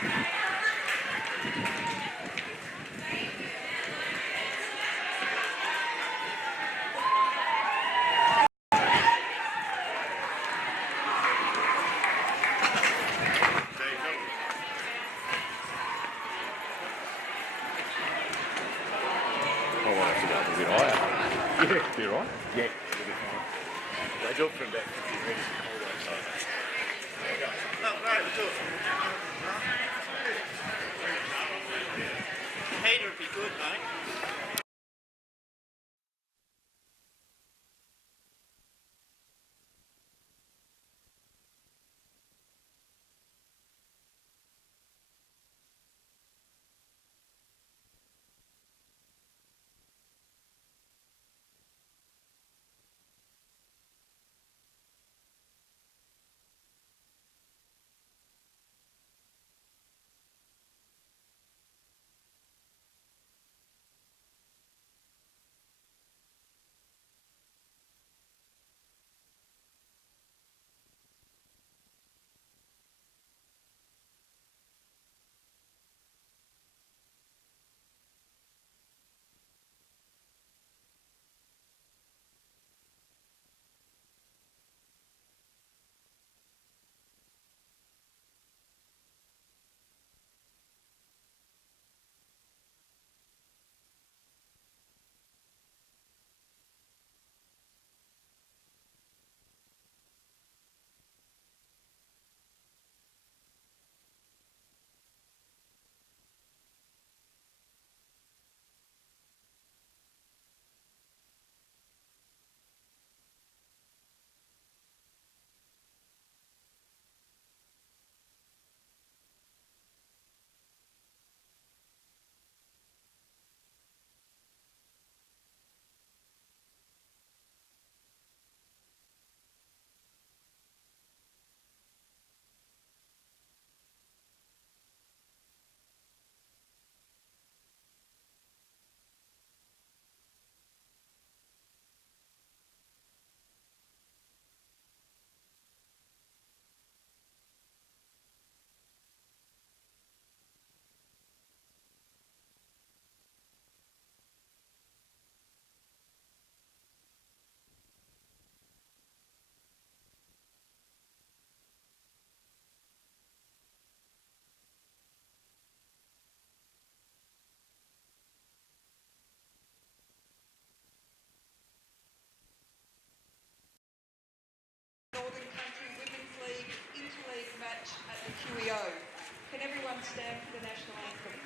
I want it to go up a bit higher. Yeah, be right. Yeah. They do it from about 50 metres always. So. No, right, we'll do it. Heater would be good, mate. Northern Country Women's League Interleague match at the QEO. Can everyone stand for the national anthem?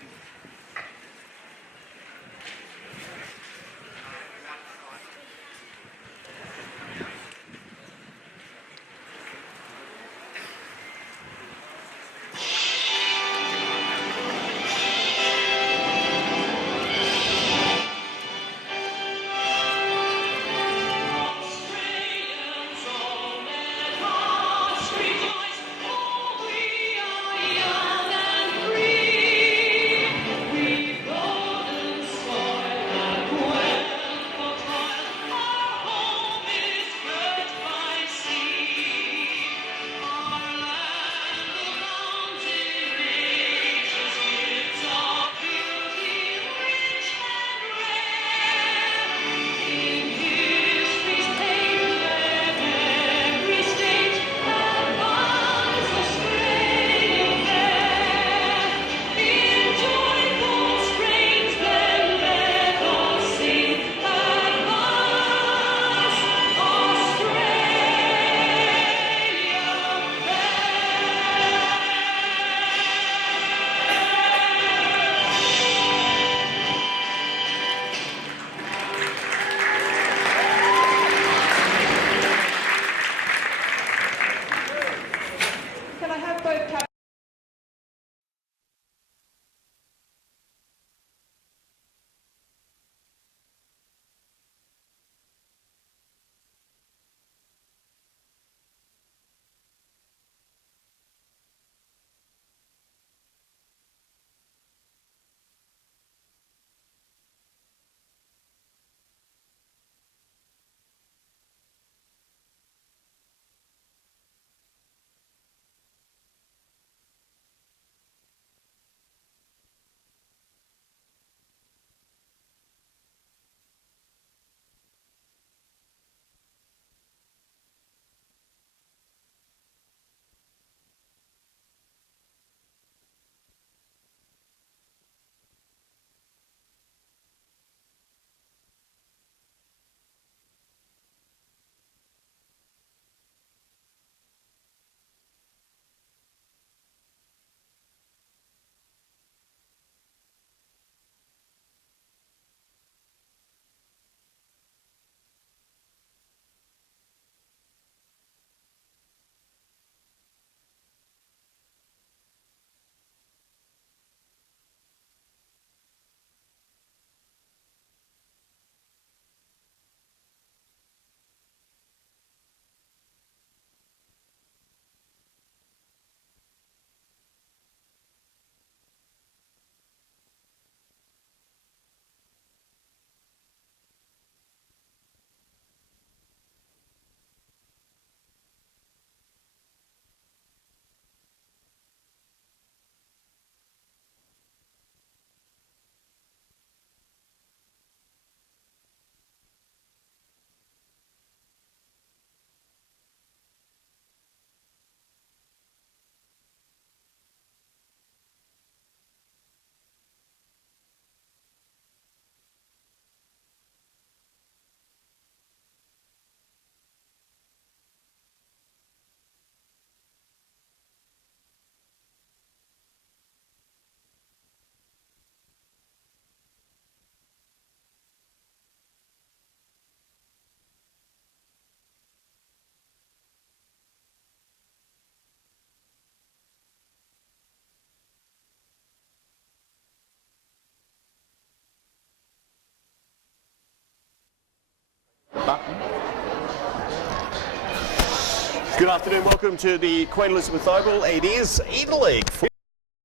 button. Good afternoon, welcome to the Queen Elizabeth Oval. It is Interleague.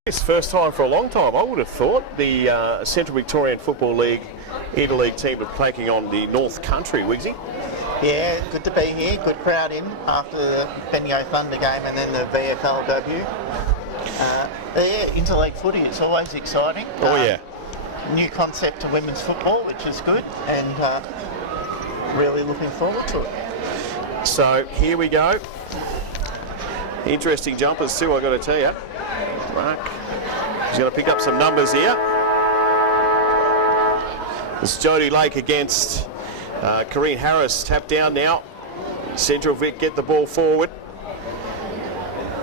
It's first time for a long time, I would have thought. The Central Victorian Football League Interleague team are taking on the North Country, Wigsy. Yeah, good to be here. Good crowd in after the Bendigo Thunder game and then the VFL debut. Yeah, interleague footy, it's always exciting. Oh yeah. New concept to women's football, which is good, and really looking forward to it. So here we go. Interesting jumpers too, I've got to tell you. Mark, he's going to pick up some numbers here. It's Jodie Lake against Corrine Harris. Tap down now. Central Vic get the ball forward.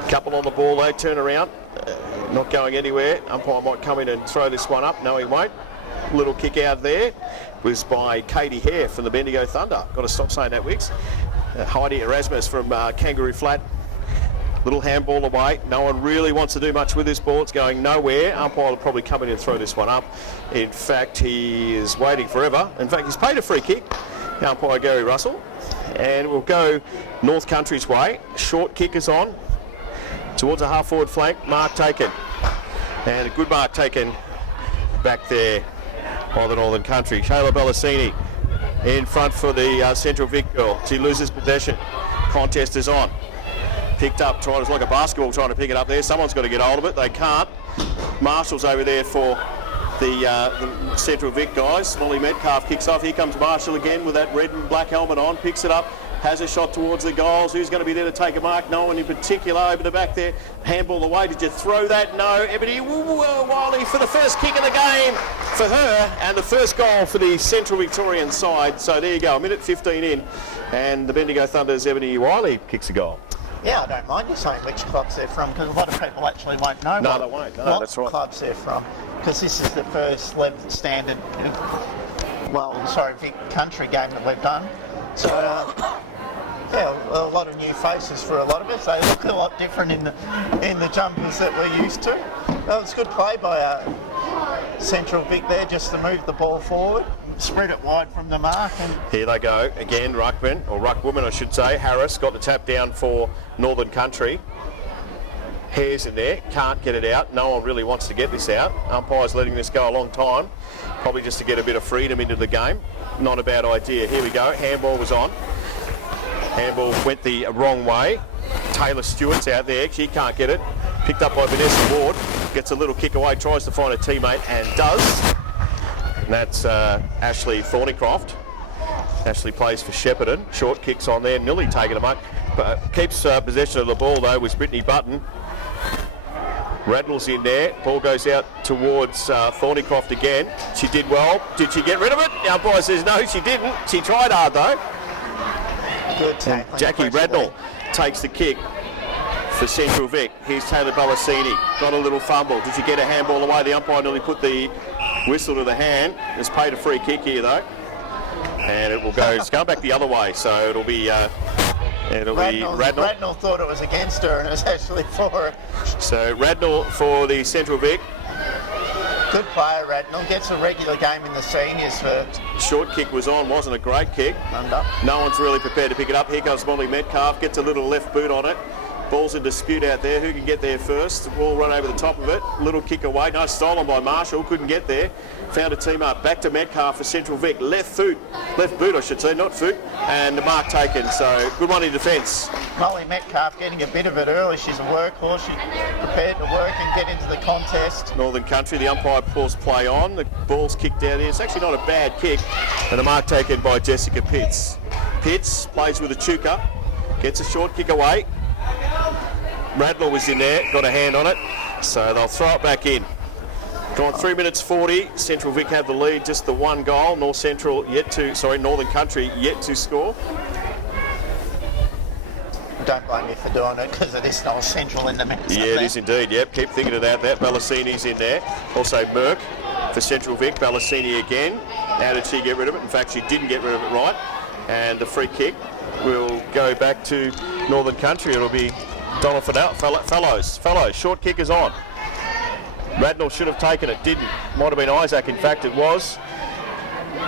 Couple on the ball, they turn around. Not going anywhere. Umpire might come in and throw this one up. No, he won't. Little kick out there was by Katie Hare from the Bendigo Thunder. Got to stop saying that, Wicks. Heidi Erasmus from Kangaroo Flat. Little handball away. No one really wants to do much with this ball. It's going nowhere. Umpire will probably come in and throw this one up. In fact, he is waiting forever. In fact, he's paid a free kick. Umpire Gary Russell. And we'll go North Country's way. Short kick is on. Towards a half-forward flank. Mark taken. And a good mark taken back there by the Northern Country. Shayla Bellasini in front for the Central Vic girl. She loses possession. Contest is on. Picked up, trying to like a basketball trying to pick it up there. Someone's got to get hold of it. They can't. Marshall's over there for the Central Vic guys. Molly Metcalf kicks off. Here comes Marshall again with that red and black helmet on. Picks it up. Has a shot towards the goals. Who's going to be there to take a mark? No one in particular over the back there. Handball away. Did you throw that? No. Ebony Wiley for the first kick of the game for her, and the first goal for the Central Victorian side. So there you go, a minute 15 in, and the Bendigo Thunder's Ebony Wiley kicks a goal. Yeah, I don't mind you saying which clubs they're from, because a lot of people actually won't know No, they won't. No, what that's right. clubs they're from, because this is the first standard, Vic Country game that we've done. So, yeah, a lot of new faces for a lot of us. They look a lot different in the jumpers that we're used to. That was good play by Central Vic there, just to move the ball forward, spread it wide from the mark. And here they go again, ruckman, or ruckwoman I should say. Harris got the tap down for Northern Country. Hare's in there, can't get it out. No one really wants to get this out. Umpire's letting this go a long time, probably just to get a bit of freedom into the game. Not a bad idea. Here we go, handball was on. Handball went the wrong way. Taylor Stewart's out there, she can't get it. Picked up by Vanessa Ward, gets a little kick away, tries to find a teammate and does. And that's Ashley Thornycroft. Ashley plays for Shepparton. Short kicks on there, nearly taken a mark. Keeps possession of the ball though with Brittany Button. Radnell's in there. Ball goes out towards Thornycroft again. She did well. Did she get rid of it? The umpire says no, she didn't. She tried hard though. good tackling. Jackie Radnell takes the kick for Central Vic. Here's Taylor Bellasini. Got a little fumble. Did she get a handball away? The umpire nearly put the whistle to the hand. Has paid a free kick here though. And it will go, it's going back the other way, so it'll be Radnell. Radnell thought it was against her and it was actually for her. So Radnell for the Central Vic. Good player, Radnell. Gets a regular game in the seniors for... Short kick was on, wasn't a great kick. Under. No one's really prepared to pick it up. Here comes Molly Metcalf, gets a little left boot on it. Ball's in dispute out there. Who can get there first? The ball run over the top of it. Little kick away. No, stolen by Marshall. Couldn't get there. Found a team up. Back to Metcalf for Central Vic. Left boot I should say, not foot. And the mark taken. So good one in defence. Molly Metcalf getting a bit of it early. She's a workhorse. She's prepared to work and get into the contest. Northern Country. The umpire pulls play on. The ball's kicked out here. It's actually not a bad kick. And the mark taken by Jessica Pitts. Pitts plays with a chuka. Gets a short kick away. Radnell was in there, got a hand on it, so they'll throw it back in. Gone 3 minutes 40. Central Vic have the lead, just the one goal. Northern Country yet to score. Don't blame me for doing it because it is North Central in the mix. Yeah, it is indeed. Yep, keep thinking about that. Bellasini's in there. Also Merck for Central Vic. Bellasini again. How did she get rid of it? In fact, she didn't get rid of it right. And the free kick will go back to Northern Country. It'll be Donna Fellows. Short kick is on. Radnell should have taken it, didn't. Might have been Isaac, in fact it was.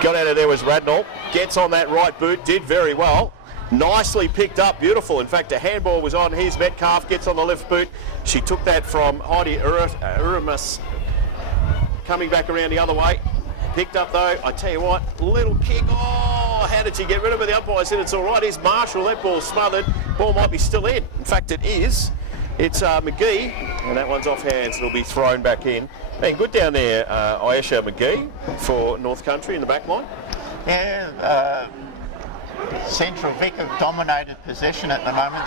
Got out of there was Radnell. gets on that right boot, did very well. Nicely picked up, beautiful. In fact, a handball was on. Here's Metcalf, gets on the left boot. She took that from Heidi Uramas, coming back around the other way. Picked up though, I tell you what, little kick. Oh, how did she get rid of it? The umpire said it's all right. Here's Marshall, that ball's smothered. Ball might be still in. In fact, it is. It's McGee, and that one's off hands. It'll be thrown back in. Been good down there, Ayesha McGee for North Country in the back line. Yeah, Central Vic have dominated possession at the moment.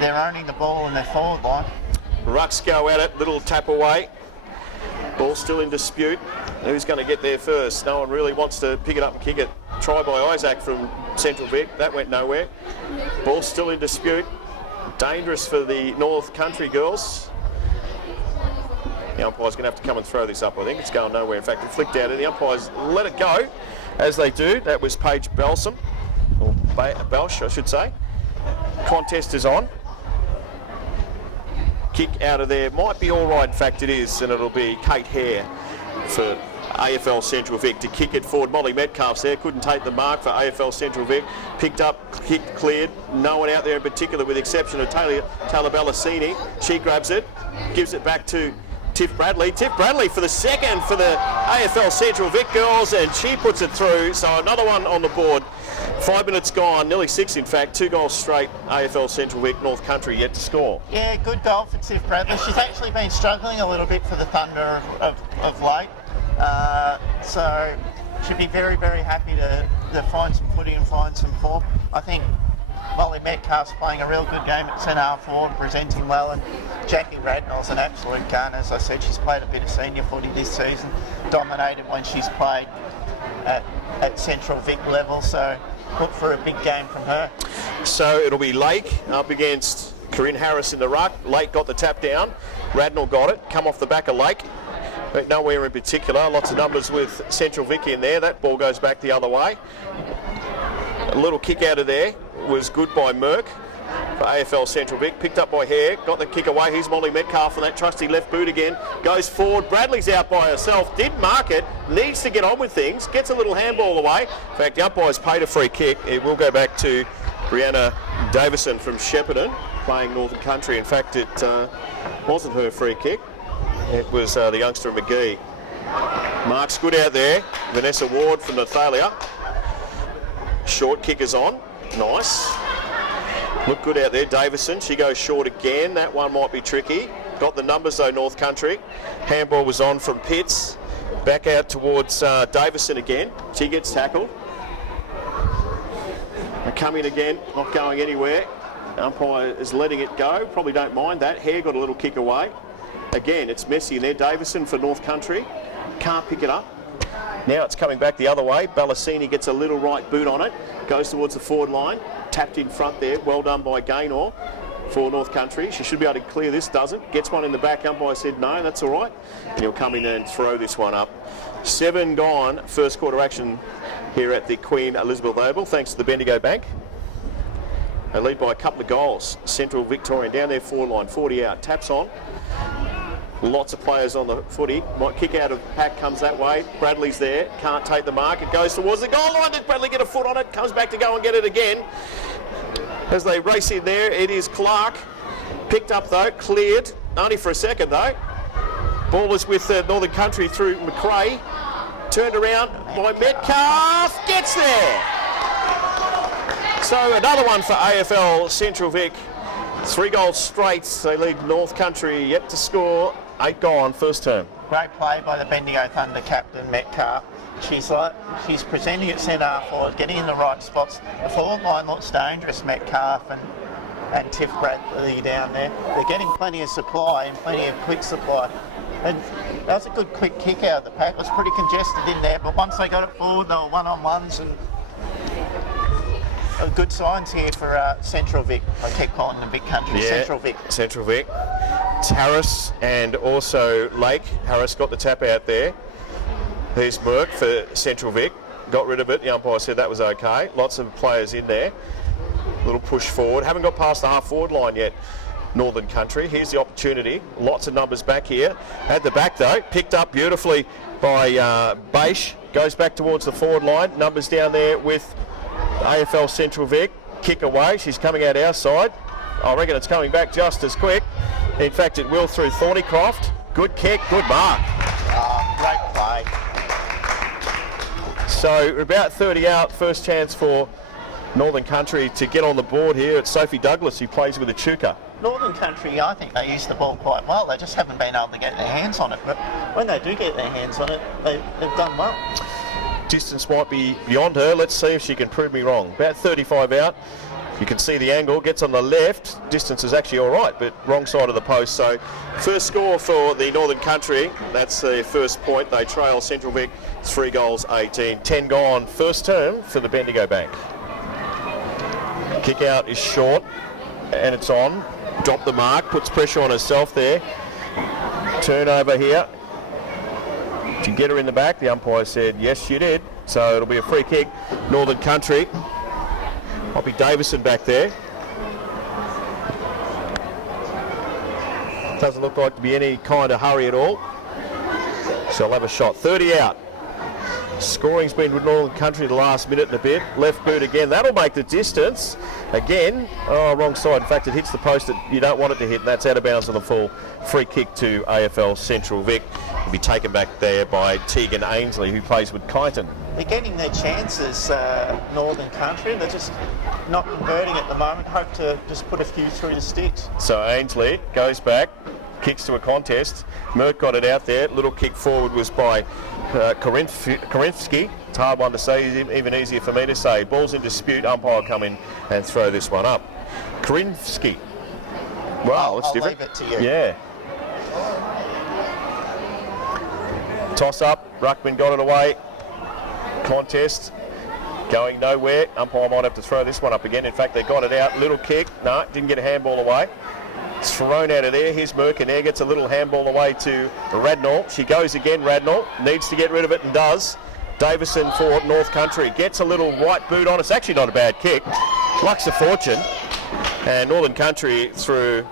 They're owning the ball in their forward line. Rucks go at it, little tap away. Ball still in dispute. Who's going to get there first? No one really wants to pick it up and kick it. Try by Isaac from Central Vic. That went nowhere. Ball still in dispute. Dangerous for the North Country girls. The umpire's going to have to come and throw this up, I think. It's going nowhere. In fact, it flicked out and the umpires let it go, as they do. That was Paige Belsham, or Belsh, I should say. Contest is on. Kick out of there. Might be all right, in fact it is, and it'll be Kate Hare for AFL Central Vic to kick it forward. Molly Metcalf's there, couldn't take the mark for AFL Central Vic. Picked up, kicked, cleared. No one out there in particular, with the exception of Taylor Ballasini. She grabs it, gives it back to Tiff Bradley. Tiff Bradley for the second for the AFL Central Vic girls, and she puts it through. So another one on the board. 5 minutes gone, nearly 6 in fact. 2 goals straight. AFL Central Vic, North Country yet to score. Yeah, good goal for Tiff Bradley. She's actually been struggling a little bit for the Thunder of late. So she'd be very, very happy to find some footy and find some form. I think Molly Metcalf's playing a real good game at centre half forward, presenting well, and Jackie Radnall's an absolute gun. As I said, she's played a bit of senior footy this season, dominated when she's played at Central Vic level, so look for a big game from her. So it'll be Lake up against Corinne Harris in the ruck. Lake got the tap down, Radnall got it, come off the back of Lake. But nowhere in particular, lots of numbers with Central Vic in there. That ball goes back the other way. A little kick out of there was good by Merck for AFL Central Vic. Picked up by Hare, got the kick away. Here's Molly Metcalf on that trusty left boot again. Goes forward, Bradley's out by herself. Did mark it, needs to get on with things. Gets a little handball away. In fact, the umpire's paid a free kick. It will go back to Brianna Davison from Shepparton, playing Northern Country. In fact, it wasn't her free kick. It was the youngster McGee. Mark's good out there. Vanessa Ward from Nathalia. Short kick is on. Nice. Look good out there. Davison, she goes short again. That one might be tricky. Got the numbers though, North Country. Handball was on from Pitts. Back out towards Davison again. She gets tackled. They come in again, not going anywhere. Umpire is letting it go. Probably don't mind that. Hare got a little kick away. Again, it's messy in there. Davison for North Country. Can't pick it up. Now it's coming back the other way. Ballasini gets a little right boot on it. Goes towards the forward line. Tapped in front there. Well done by Gaynor for North Country. She should be able to clear this, doesn't. Gets one in the back. Umpire said no, that's all right. And he'll come in and throw this one up. 7 gone. First quarter action here at the Queen Elizabeth Oval, thanks to the Bendigo Bank. They lead by a couple of goals. Central Victorian down their forward line. 40 out. Taps on. Lots of players on the footy. Might kick out of pack, comes that way. Bradley's there, can't take the mark. It goes towards the goal line. Does Bradley get a foot on it? Comes back to go and get it again. As they race in there, it is Clark. Picked up though, cleared. Only for a second though. Ball is with Northern Country through McRae. Turned around by Metcalf. Gets there. So another one for AFL Central Vic. 3 goals straight. They lead North Country yet to score. 8 gone, first term. Great play by the Bendigo Thunder captain, Metcalf. She's presenting at centre half forward, getting in the right spots. The forward line looks dangerous, Metcalf and Tiff Bradley down there. They're getting plenty of supply and plenty of quick supply. And that was a good quick kick out of the pack. It was pretty congested in there, but once they got it forward, they were one-on-ones and good signs here for Central Vic. I keep calling them Vic Country. Yeah, Central Vic. Central Vic. It's Harris and also Lake. Harris got the tap out there. There's Merck for Central Vic. Got rid of it. The umpire said that was okay. Lots of players in there. Little push forward. Haven't got past the half forward line yet, Northern Country. Here's the opportunity. Lots of numbers back here. At the back though, picked up beautifully by Beish. goes back towards the forward line. Numbers down there with AFL Central Vic. Kick away. She's coming out our side. I reckon it's coming back just as quick. In fact, it will through Thornycroft. Good kick, good mark. Great play. So about 30 out. First chance for Northern Country to get on the board here. It's Sophie Douglas who plays with a Chuka. Northern Country, I think they use the ball quite well. They just haven't been able to get their hands on it. But when they do get their hands on it, they've done well. Distance might be beyond her. Let's see if she can prove me wrong. About 35 out. You can see the angle. Gets on the left. Distance is actually all right, but wrong side of the post. So first score for the Northern Country. That's the first point. They trail Central Vic 3 goals 18. 10 gone. First term for the Bendigo Bank. Kick out is short, and it's on. Drop the mark. Puts pressure on herself there. Turnover here. Did you get her in the back? The umpire said yes, you did. So it'll be a free kick. Northern Country. Might be Davison back there. Doesn't look like to be any kind of hurry at all. So I'll have a shot. 30 out. Scoring's been with Northern Country the last minute and a bit. Left boot again. That'll make the distance. Again, wrong side. In fact, it hits the post that you don't want it to hit, and that's out of bounds on the full. Free kick to AFL Central Vic. Will be taken back there by Tegan Ainsley, who plays with Kyneton. They're getting their chances, Northern Country. They're just not converting at the moment. Hope to just put a few through the sticks. So Ainsley goes back, kicks to a contest. Merck got it out there. Little kick forward was by Korinski. It's a hard one to say, even easier for me to say. Ball's in dispute. Umpire come in and throw this one up. Korinski. Wow, that's different. I'll leave it to you. Yeah. Toss up. Ruckman got it away. Contest going nowhere. Umpire might have to throw this one up again. In fact, they got it out. Little kick. No, didn't get a handball away. It's thrown out of there. Here's Merck, and there gets a little handball away to Radnall. She goes again, Radnall. Needs to get rid of it and does. Davison for North Country. Gets a little white boot on. It's actually not a bad kick. Luck's a fortune. And Northern Country through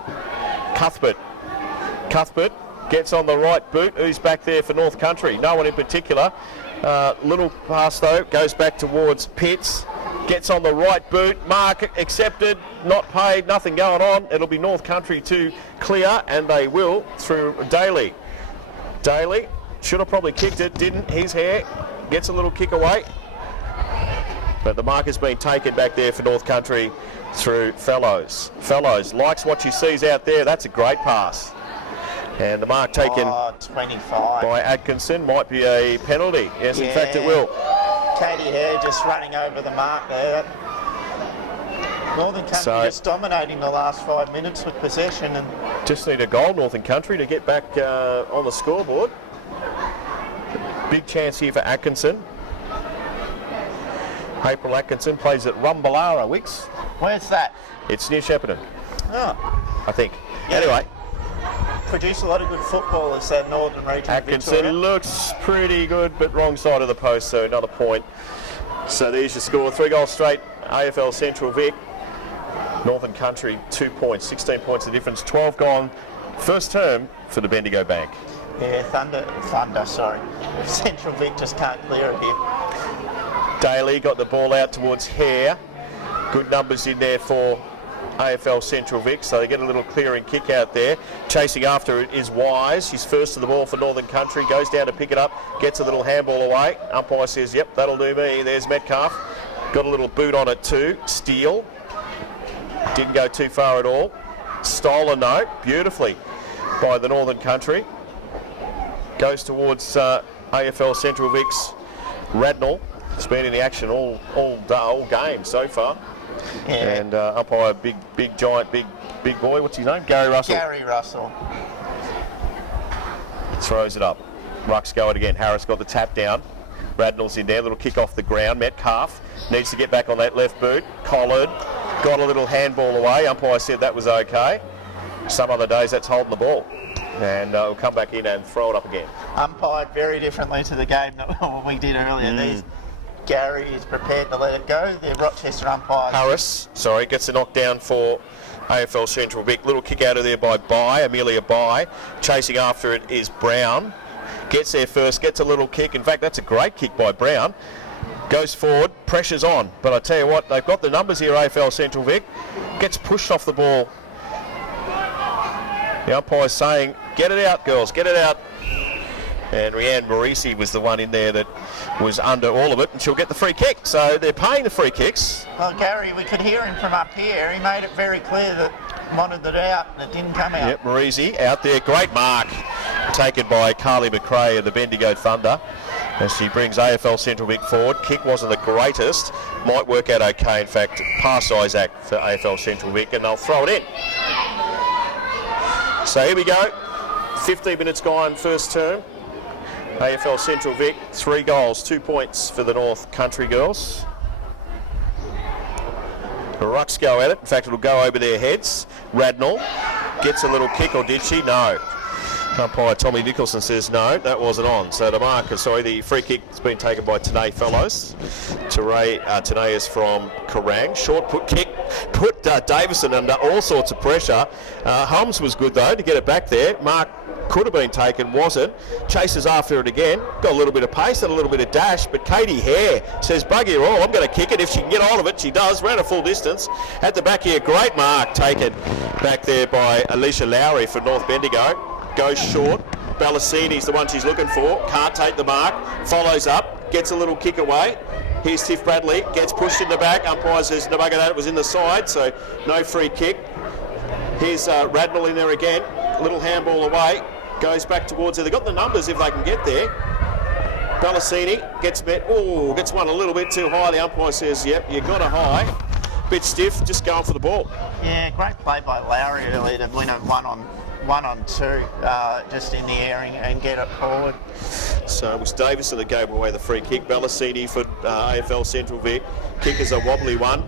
Cuthbert. Cuthbert gets on the right boot. Who's back there for North Country? No one in particular. Little pass though. Goes back towards Pitts. Gets on the right boot. Mark accepted. Not paid. Nothing going on. It'll be North Country to clear, and they will through Daly. Daly should have probably kicked it. Didn't. His hair gets a little kick away. But the mark has been taken back there for North Country through Fellows. Fellows likes what she sees out there. That's a great pass. And the mark taken 25 by Atkinson might be a penalty. Yes, in fact it will. Katie Hare just running over the mark there. Northern Country just dominating the last 5 minutes with possession. And just need a goal, Northern Country, to get back on the scoreboard. Big chance here for Atkinson. April Atkinson plays at Rumballara, Wicks. Where's that? It's near Shepparton, I think. Yeah. Anyway. Produce a lot of good footballers, that Northern region. Atkinson Victoria. looks pretty good, but wrong side of the post, so another point. So there's your score. 3 goals straight, AFL Central Vic. Northern Country, 2 points, 16 points the difference, 12 gone. First term for the Bendigo Bank. Yeah, Thunder, sorry. Central Vic just can't clear it here. Daly got the ball out towards Hare. Good numbers in there for AFL Central Vic, so they get a little clearing kick out there. Chasing after it is Wise. She's first to the ball for Northern Country. Goes down to pick it up, gets a little handball away. Umpire says, yep, that'll do me. There's Metcalf. Got a little boot on it too. Steele. Didn't go too far at all. Stolen though, beautifully by the Northern Country. Goes towards AFL Central Vic's Radnall. It's been in the action all game so far. Yeah. And umpire, big giant, big boy. What's his name? Gary Russell. Gary Russell. Throws it up. Rucks go it again. Harris got the tap down. Radnall's in there. Little kick off the ground. Metcalf needs to get back on that left boot. Collard got a little handball away. Umpire said that was okay. Some other days that's holding the ball. And we'll come back in and throw it up again. Umpired very differently to the game that we did earlier. Gary is prepared to let it go. The Rochester umpires. Harris, gets the knockdown for AFL Central Vic. Little kick out of there by Amelia By. Chasing after it is Brown. gets there first, gets a little kick. In fact, that's a great kick by Brown. Goes forward, pressure's on. But I tell you what, they've got the numbers here, AFL Central Vic. Gets pushed off the ball. The umpire's saying, get it out, girls, get it out. And Rianne Morisi was the one in there that was under all of it, and she'll get the free kick. So they're paying the free kicks. Well, Gary, we could hear him from up here. He made it very clear that wanted it out and it didn't come out. Yep, Morisi out there. Great mark taken by Carly McRae of the Bendigo Thunder as she brings AFL Central Vic forward. Kick wasn't the greatest. Might work out okay, in fact. Pass Isaac for AFL Central Vic, and they'll throw it in. So here we go. 15 minutes gone, first term. AFL Central Vic, 3 goals, 2 points for the North Country girls. The Rucks go at it. In fact, it'll go over their heads. Radnell gets a little kick, or did she? No. Umpire Tommy Nicholson says no, that wasn't on. So the free kick has been taken by Tanae Fellows. Tanae is from Kerrang. Short kick, put Davison under all sorts of pressure. Holmes was good though to get it back there. Mark could have been taken, wasn't. Chases after it again. Got a little bit of pace and a little bit of dash, but Katie Hare says, buggy her all, I'm going to kick it. If she can get hold of it, she does. Ran a full distance. At the back here, great mark taken back there by Alicia Lowry for North Bendigo. Goes short. Ballassini's the one she's looking for. Can't take the mark. Follows up. Gets a little kick away. Here's Tiff Bradley. Gets pushed in the back. Umpire says, no bugger that, it was in the side, so no free kick. Here's Radnell in there again. Little handball away. Goes back towards her. They've got the numbers if they can get there. Ballassini gets met. Oh, gets one a little bit too high. The umpire says, yep, you got a high. Bit stiff, just going for the ball. Yeah, great play by Lowry earlier to win a one on two, just in the air and get it forward. So it was Davison that gave away the free kick. Ballassini for AFL Central Vic. Kick is a wobbly one.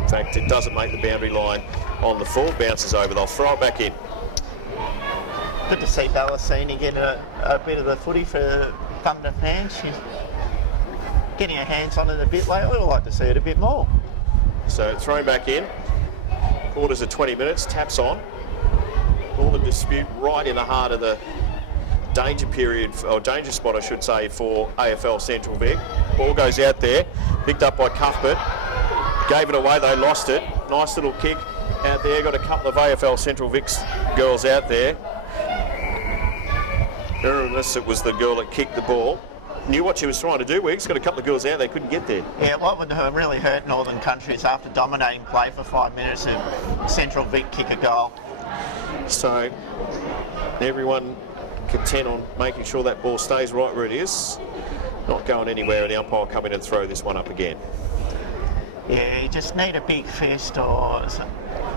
In fact, it doesn't make the boundary line on the full. Bounces over. They'll throw it back in. Good to see Ballassini get a bit of the footy for Thunder fans. She's getting her hands on it a bit lately. I'd like to see it a bit more. So thrown back in. Quarters of 20 minutes. Taps on. All the dispute right in the heart of the danger period, or danger spot I should say, for AFL Central Vic. Ball goes out there. Picked up by Cuthbert. Gave it away, they lost it. Nice little kick out there. Got a couple of AFL Central Vic's girls out there. Unless it was the girl that kicked the ball. Knew what she was trying to do. Wiggs got a couple of girls out, they couldn't get there. Yeah, what would really hurt Northern Country is after dominating play for 5 minutes, Central Vic kick a goal. So everyone content on making sure that ball stays right where it is. Not going anywhere, and the umpire come in and throw this one up again. Yeah, you just need a big fist or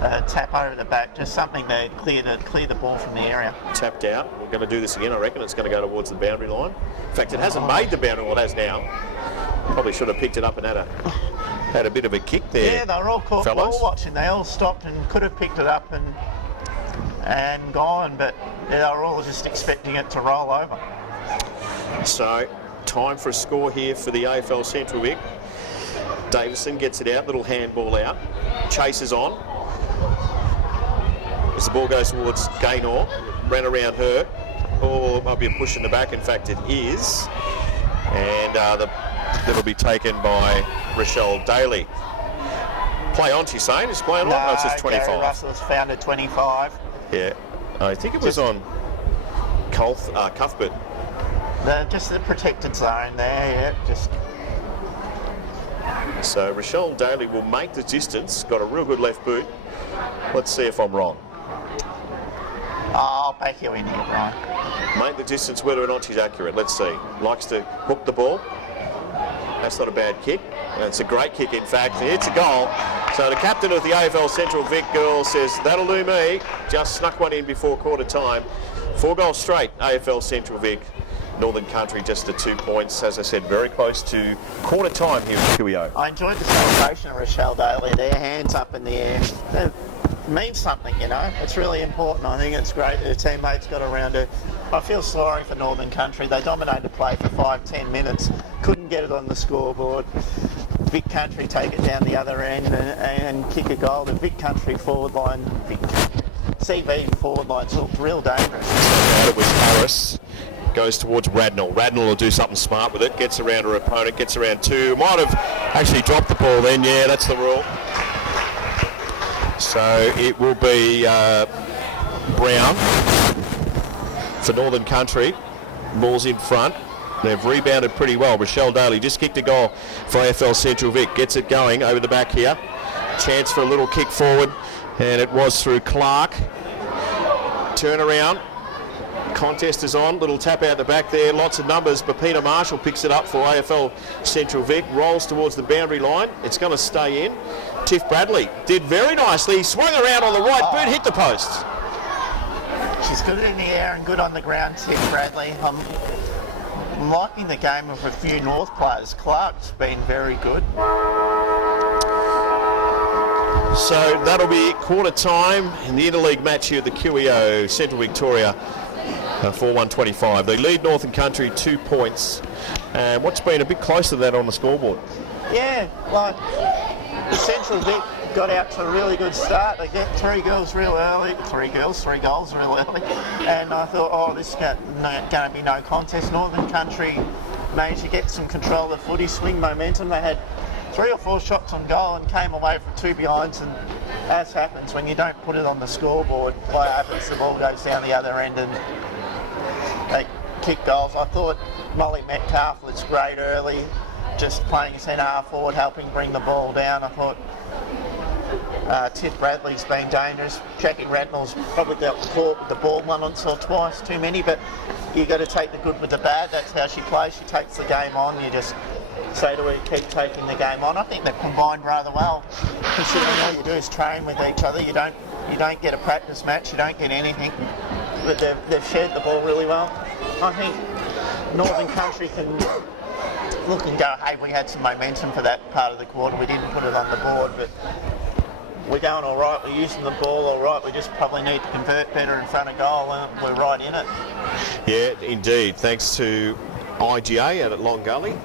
a tap over the back, just something to clear the ball from the area. Tapped out. We're going to do this again. I reckon it's going to go towards the boundary line. In fact, it hasn't made the boundary line, it has now. Probably should have picked it up and had a bit of a kick there. Yeah, they were all caught ball watching. They all stopped and could have picked it up and gone, but they were all just expecting it to roll over. So, time for a score here for the AFL Central Vic. Davison gets it out, little handball out, chases on. As the ball goes towards Gaynor, ran around her. Oh, might be a push in the back, in fact it is. And that'll be taken by Rochelle Daly. Play on, she's saying? Is play on? No, it's just 25. Gary Russell's found a 25. Yeah, I think it was on Cuthbert. Just the protected zone there, yeah, just... So Rochelle Daly will make the distance, got a real good left boot. Let's see if I'm wrong. I'll back you in here, Brian. Make the distance whether or not she's accurate. Let's see. Likes to hook the ball. That's not a bad kick. It's a great kick, in fact. It's a goal. So the captain of the AFL Central Vic girls says, that'll do me. Just snuck one in before quarter time. 4 goals straight, AFL Central Vic. Northern Country just at 2 points. As I said, very close to quarter time here at QEO. I enjoyed the celebration of Rochelle Daly. Their hands up in the air. It means something, you know. It's really important. I think it's great their teammates got around her. I feel sorry for Northern Country. They dominated play for 5-10 minutes. Couldn't get it on the scoreboard. Vic Country take it down the other end and kick a goal. The Vic Country forward line, CV forward line's looked real dangerous. It was Harris goes towards Radnell. Radnell will do something smart with it, gets around her opponent, gets around two. Might have actually dropped the ball then, yeah, that's the rule. So it will be Brown for Northern Country. Ball's in front. They've rebounded pretty well. Rochelle Daly just kicked a goal for AFL Central Vic. Gets it going over the back here. Chance for a little kick forward, and it was through Clark. Turn around. Contest is on. Little tap out the back there. Lots of numbers, but Peter Marshall picks it up for AFL Central Vic. Rolls towards the boundary line. It's going to stay in. Tiff Bradley did very nicely. Swung around on the right boot, hit the post. She's good in the air and good on the ground, Tiff Bradley. I'm liking the game of a few North players. Clark's been very good. So that'll be quarter time in the interleague match here at the QEO, Central Victoria, 4-1-25. They lead Northern Country 2 points. And what's been a bit closer to that on the scoreboard? Yeah, like Central Vic got out to a really good start. They get three goals real early. Three goals real early. And I thought, oh, this is going to be no contest. Northern Country managed to get some control of the footy, swing momentum. They had 3 or 4 shots on goal and came away from 2 behinds, and as happens when you don't put it on the scoreboard, what happens, the ball goes down the other end and they kick goals. I thought Molly Metcalf was great early, just playing centre half forward, helping bring the ball down. I thought Tiff Bradley's been dangerous. Jackie Radnell's probably got caught with the ball once or twice, too many, but you got to take the good with the bad. That's how she plays. She takes the game on. You just say to her, keep taking the game on. I think they've combined rather well, considering all you do is train with each other. You don't get a practice match. You don't get anything, but they've shared the ball really well. I think Northern Country can look and go, hey, we had some momentum for that part of the quarter. We didn't put it on the board, but we're going all right. We're using the ball all right. We just probably need to convert better in front of goal, and we're right in it. Yeah, indeed. Thanks to IGA out at Long Gully,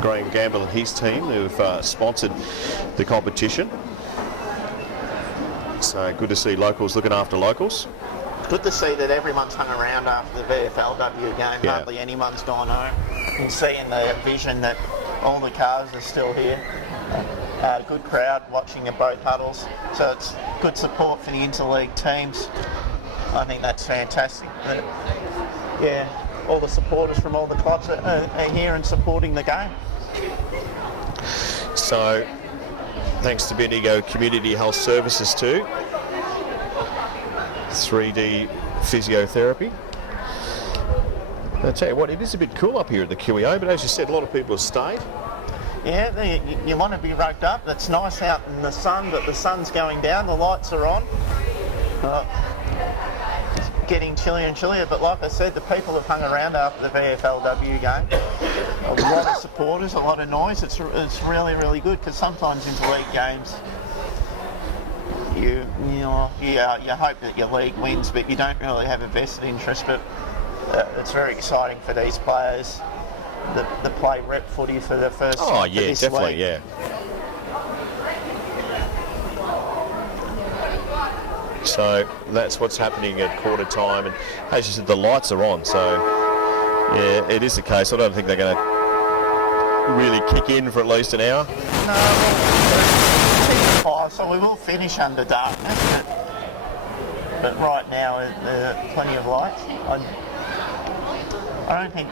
Graham Gamble and his team who've sponsored the competition. So good to see locals looking after locals. Good to see that everyone's hung around after the VFLW game. Yeah. Hardly anyone's gone home. You can see in the vision that all the cars are still here. Good crowd watching at both huddles. So it's good support for the interleague teams. I think that's fantastic. But, yeah, all the supporters from all the clubs are here and supporting the game. So thanks to Bendigo Community Health Services too. 3D physiotherapy. I'll tell you what, it is a bit cool up here at the QEO, but as you said, a lot of people have stayed. Yeah, you want to be roped up. It's nice out in the sun, but the sun's going down, the lights are on. It's getting chillier and chillier, but like I said, the people have hung around after the VFLW game. A lot of supporters, a lot of noise. It's really, really good, because sometimes in the league games, you hope that your league wins, but you don't really have a vested interest. But it's very exciting for these players that play rep footy for the first time. Oh yeah, definitely, league. yeah. So that's what's happening at quarter time, and as you said, the lights are on. So yeah, it is the case. I don't think they're going to really kick in for at least an hour. No, so we will finish under darkness, but right now there are plenty of lights. I don't think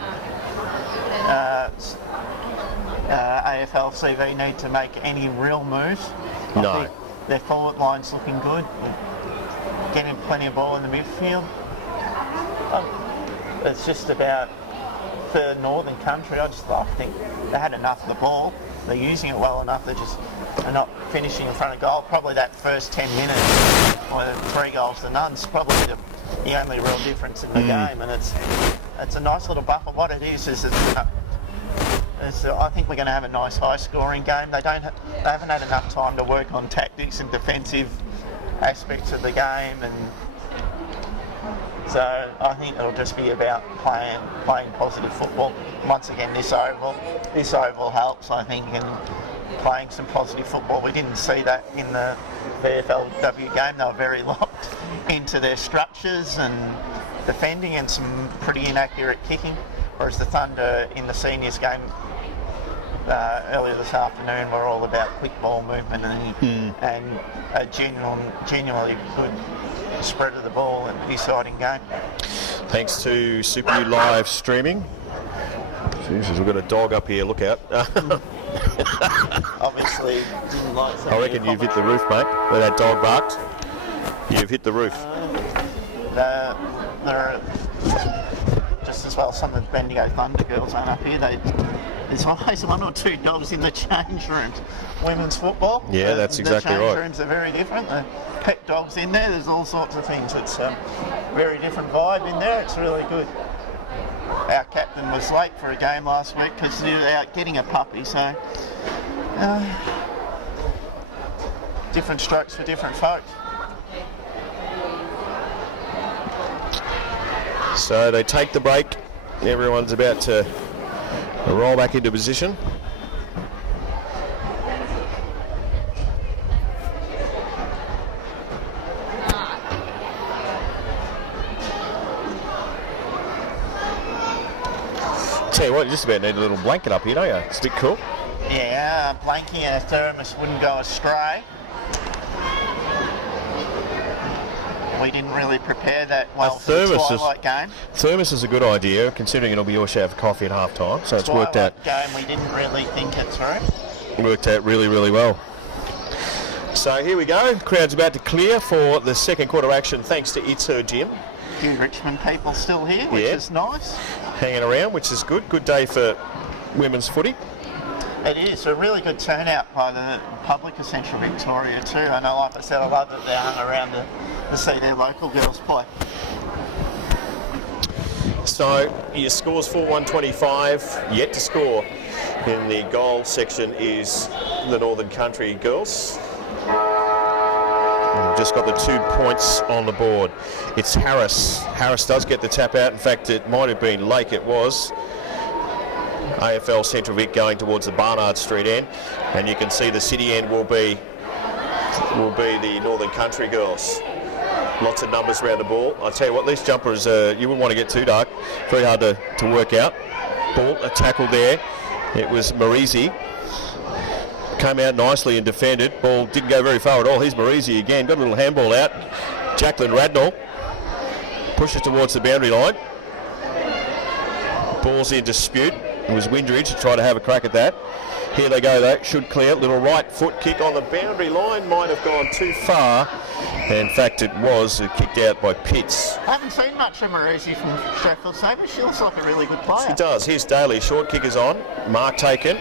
AFL-CV need to make any real moves. I think their forward line's looking good. We're getting plenty of ball in the midfield. It's just about, for Northern Country, I think they had enough of the ball. They're using it well enough. They're not finishing in front of goal. Probably that first 10 minutes, or 3 goals to none's probably the only real difference in the game, and it's a nice little buffer. What it is I think we're going to have a nice high-scoring game. They haven't had enough time to work on tactics and defensive aspects of the game, and so I think it'll just be about playing positive football. Once again, this oval helps, I think, in playing some positive football. We didn't see that in the VFLW game. They were very locked into their structures and defending and some pretty inaccurate kicking, whereas the Thunder in the seniors game earlier this afternoon were all about quick ball movement and a genuinely good spread of the ball and exciting game. Thanks to Super U live streaming. Jesus, we've got a dog up here, look out. Obviously didn't like some I reckon you've hit the roof, mate, where that dog barked. You've hit the roof. There are just as well some of the Bendigo Thunder girls aren't up here. There's always one or two dogs in the change rooms. Women's football. Yeah, that's exactly right. The change rooms are very different. The pet dogs in there, there's all sorts of things. It's a very different vibe in there. It's really good. Our captain was late for a game last week because he was out getting a puppy, so different strokes for different folks. So they take the break. Everyone's about to roll back into position. Tell you what, you just about need a little blanket up here, don't you? It's a bit cool. Yeah, a blankie and a thermos wouldn't go astray. We didn't really prepare that well for the Twilight game. Thermos is a good idea, considering it'll be your share of coffee at half time. So it's worked out. Game, we didn't really think it through. Worked out really, really well. So here we go. Crowd's about to clear for the second quarter action, thanks to It's Her Gym. A few Richmond people still here, which is nice. Hanging around, which is good. Good day for women's footy. It is a really good turnout by the public of Central Victoria too. I know, like I said, I love that they're hung around to see their local girls play. So your score's 4-1-25. Yet to score in the goal section is the Northern Country girls. Just got the 2 points on the board. It's Harris. Harris does get the tap out. In fact, it might have been Lake. It was. AFL Central Vic going towards the Barnard Street end, and you can see the city end will be the Northern Country girls. Lots of numbers around the ball. I tell you what, these jumpers you wouldn't want to get too dark. Very hard to work out. Ball, a tackle there. It was Marisi. Came out nicely and defended. Ball didn't go very far at all. Here's Marisi again. Got a little handball out. Jacqueline Radnall pushes towards the boundary line. Ball's in dispute. It was Windridge to try to have a crack at that. Here they go though, should clear. Little right foot kick on the boundary line, might have gone too far. In fact, it was kicked out by Pitts. I haven't seen much of Marisi from Strathfield Sabre. She looks like a really good player. She does. Here's Daly, short kick is on. Mark taken.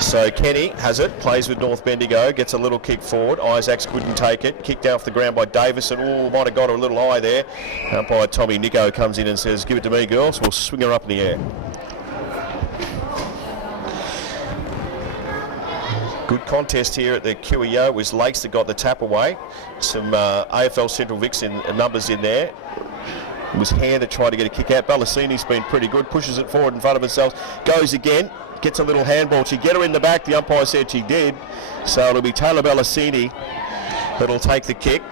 So Kenny has it, plays with North Bendigo, gets a little kick forward. Isaacs couldn't take it. Kicked out off the ground by Davison. Oh, might have got her a little eye there. Umpire Tommy Nico comes in and says, give it to me, girls. We'll swing her up in the air. Good contest here at the QEO. It was Lakes that got the tap away. Some AFL Central Vics numbers in there. It was Hare that tried to get a kick out. Ballasini's been pretty good. Pushes it forward in front of herself. Goes again. Gets a little handball. She get her in the back. The umpire said she did. So it'll be Taylor Ballasini that'll take the kick.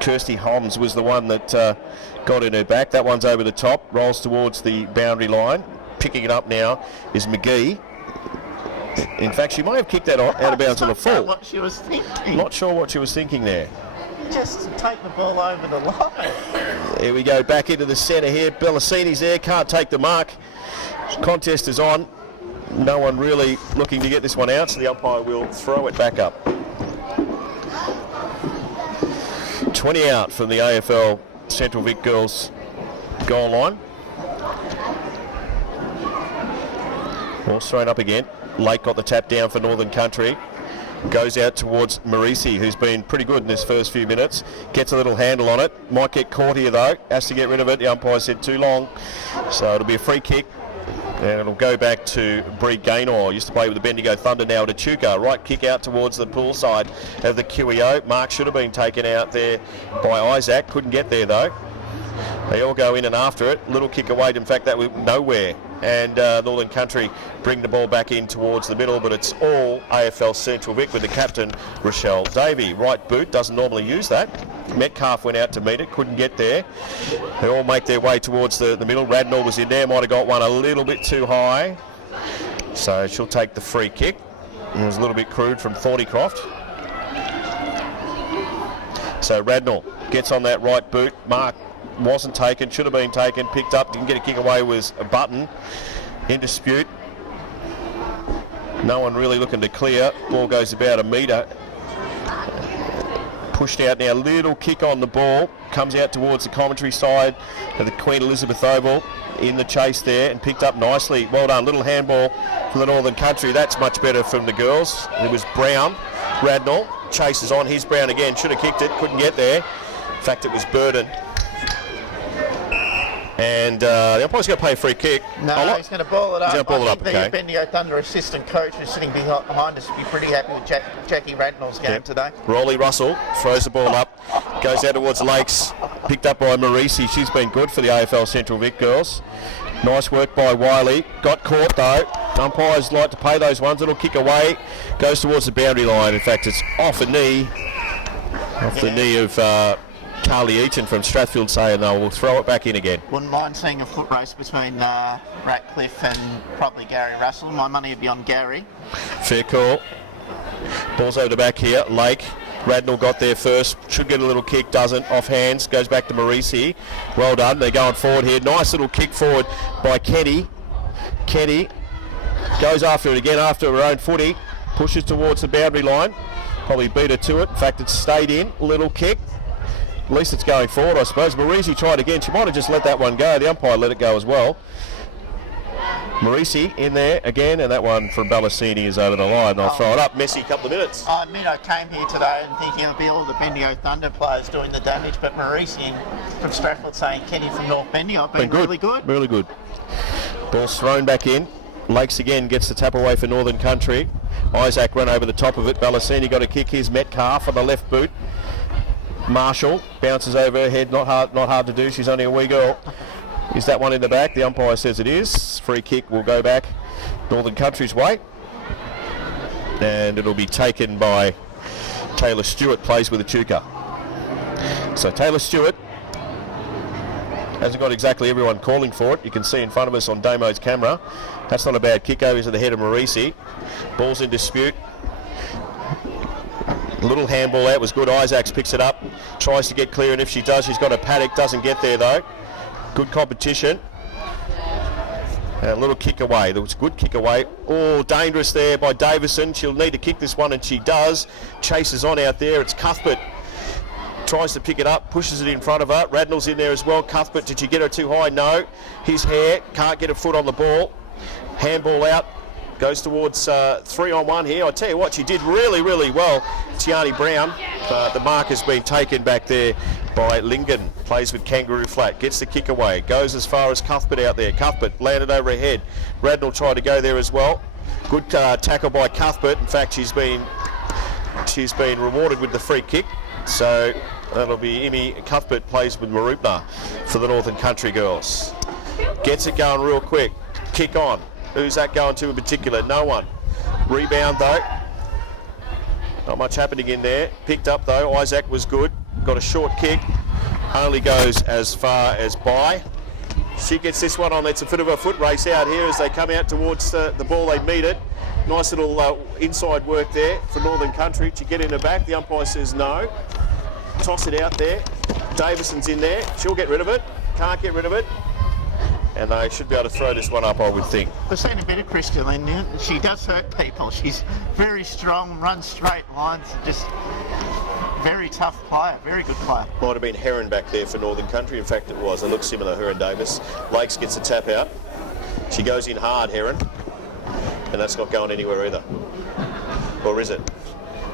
Kirsty Holmes was the one that got in her back. That one's over the top. Rolls towards the boundary line. Picking it up now is McGee. In fact, she might have kicked that out of bounds on the full. What she was thinking. Not sure what she was thinking there. Just to take the ball over the line. Here we go, back into the centre here. Ballasini's there, can't take the mark. Contest is on. No one really looking to get this one out, so the umpire will throw it back up. 20 out from the AFL Central Vic girls goal line. Ball's thrown up again. Lake got the tap down for Northern Country. Goes out towards Marisi, who's been pretty good in this first few minutes. Gets a little handle on it. Might get caught here though. Has to get rid of it. The umpire said too long. So it'll be a free kick. And it'll go back to Bree Gaynor. Used to play with the Bendigo Thunder, now to Chuka. Right kick out towards the pool side of the QEO. Mark should have been taken out there by Isaac. Couldn't get there though. They all go in and after it. Little kick away. In fact, that was nowhere. and Northern Country bring the ball back in towards the middle, but it's all AFL Central Vic with the captain, Rochelle Davey. Right boot, doesn't normally use that. Metcalf went out to meet it, couldn't get there. They all make their way towards the middle. Radnor was in there, might have got one a little bit too high. So she'll take the free kick. It was a little bit crude from Thornycroft. So Radnor gets on that right boot. Mark wasn't taken, should have been taken, picked up, didn't get a kick away, was a Button in dispute. No one really looking to clear. Ball goes about a metre. Pushed out now, little kick on the ball, comes out towards the commentary side of the Queen Elizabeth Oval in the chase there and picked up nicely. Well done, little handball for the Northern Country. That's much better from the girls. It was Brown. Radnor chases on, here's Brown again, should have kicked it, couldn't get there. In fact, it was Burden. And the umpire's going to play a free kick. No, he's going to ball it up. He's going to ball it up, okay. The Bendigo Thunder assistant coach who's sitting behind us will be pretty happy with Jackie Radnor's game today. Rolly Russell throws the ball up, goes out towards Lakes, picked up by Marisi. She's been good for the AFL Central Vic girls. Nice work by Wiley. Got caught though. Umpires like to pay those ones. It'll kick away. Goes towards the boundary line. In fact, it's off a knee. Off the knee of Carly Eaton from Strathfield, saying they will throw it back in again. Wouldn't mind seeing a foot race between Ratcliffe and probably Gary Russell. My money would be on Gary. Fair call. Ball's over the back here. Lake. Radnor got there first. Should get a little kick. Doesn't. Off hands. Goes back to Marisi. Well done. They're going forward here. Nice little kick forward by Kenny. Kenny goes after it again after her own footy. Pushes towards the boundary line. Probably beat her to it. In fact, it's stayed in. Little kick. At least it's going forward, I suppose. Marisi tried again. She might have just let that one go. The umpire let it go as well. Marisi in there again, and that one from Ballasini is over the line. They'll throw it up. Messy couple of minutes. I admit I came here today and thinking it'll be all the Bendigo Thunder players doing the damage, but Marisi from Strathfield saying Kenny from North Bendigo have been really good. Really good. Ball's thrown back in. Lakes again gets the tap away for Northern Country. Isaac run over the top of it. Ballasini got a kick. Here's Metcalf on the left boot. Marshall bounces over her head. Not hard to do. She's only a wee girl. Is that one in the back? The umpire says it is. Free kick will go back Northern Country's way. And it'll be taken by Taylor Stewart, plays with a Chuka. So Taylor Stewart hasn't got exactly everyone calling for it. You can see in front of us on Damo's camera. That's not a bad kick over to the head of Marisi. Ball's in dispute. A little handball out was good. Isaacs picks it up, tries to get clear, and if she does, she's got a paddock. Doesn't get there though. Good competition. And a little kick away. There was a good kick away. Oh, dangerous there by Davison. She'll need to kick this one, and she does. Chases on out there. It's Cuthbert. Tries to pick it up, pushes it in front of her. Radnor's in there as well. Cuthbert, did she get her too high? No. His hair, can't get a foot on the ball. Handball out. Goes towards 3-on-1 here. I tell you what, she did really, really well. Tiani Brown, the mark has been taken back there by Lingen. Plays with Kangaroo Flat, gets the kick away. Goes as far as Cuthbert out there. Cuthbert landed over her head. Radnor tried to go there as well. Good tackle by Cuthbert. In fact, she's been rewarded with the free kick. So that'll be Imi Cuthbert, plays with Marupna for the Northern Country girls. Gets it going real quick. Kick on. Who's that going to in particular? No one. Rebound though. Not much happening in there. Picked up though. Isaac was good. Got a short kick. Only goes as far as by. She gets this one on. It's a bit of a foot race out here as they come out towards the ball. They meet it. Nice little inside work there for Northern Country. To get in the back. The umpire says no. Toss it out there. Davison's in there. She'll get rid of it. Can't get rid of it. And they should be able to throw this one up, I would think. We've seen a bit of Crystal in there. She does hurt people. She's very strong, runs straight lines, just very tough player, very good player. Might have been Heron back there for Northern Country. In fact, it was. They look similar, her and Davis. Lakes gets a tap out. She goes in hard, Heron. And that's not going anywhere either. Or is it?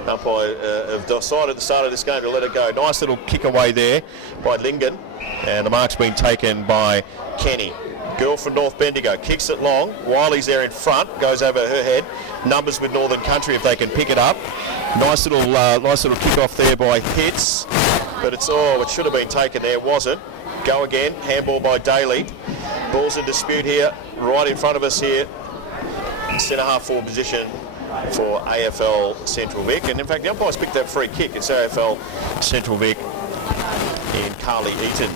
Umpire have decided at the start of this game to let it go. Nice little kick away there by Lingen. And the mark's been taken by Kenny. Girl from North Bendigo kicks it long. Wiley's there in front, goes over her head. Numbers with Northern Country if they can pick it up. Nice little kick off there by Hitz, but it should have been taken there, wasn't? Go again. Handball by Daly. Ball's in dispute here, right in front of us here. Centre half forward position for AFL Central Vic. And in fact, the umpire's picked that free kick. It's AFL Central Vic in Carly Eaton.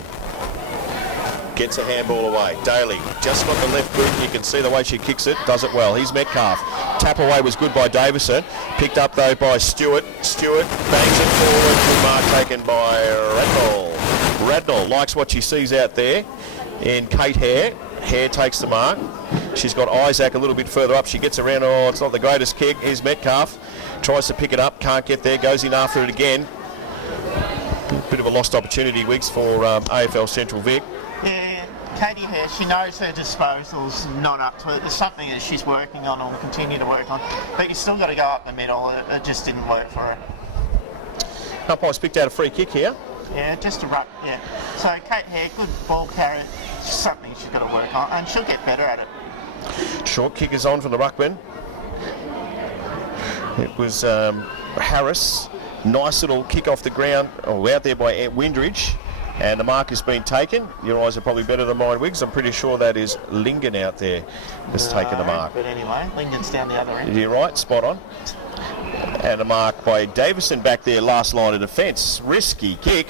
Gets a handball away. Daly just got the left boot. You can see the way she kicks it. Does it well. Here's Metcalf. Tap away was good by Davison. Picked up though by Stewart. Stewart bangs it forward. Good mark taken by Radnall. Radnall likes what she sees out there in Kate Hare. Hare takes the mark. She's got Isaac a little bit further up. She gets around. Oh, it's not the greatest kick. Here's Metcalf. Tries to pick it up. Can't get there. Goes in after it again. Bit of a lost opportunity, Wiggs, for AFL Central Vic. Yeah, Katie Hare, she knows her disposal's not up to it. There's something that she's working on or will continue to work on. But you still got to go up the middle. It just didn't work for her. Umpire's picked out a free kick here. Yeah, just a ruck, yeah. So Kate Hare, good ball carrier. It's something she's got to work on, and she'll get better at it. Short kick is on from the ruckman. It was Harris. Nice little kick off the ground, out there by Windridge. And the mark has been taken. Your eyes are probably better than mine, Wiggs. I'm pretty sure that is Lingen out there that's taken the mark. But anyway, Lingen's down the other end. You're right, spot on. And a mark by Davison back there, last line of defence. Risky kick.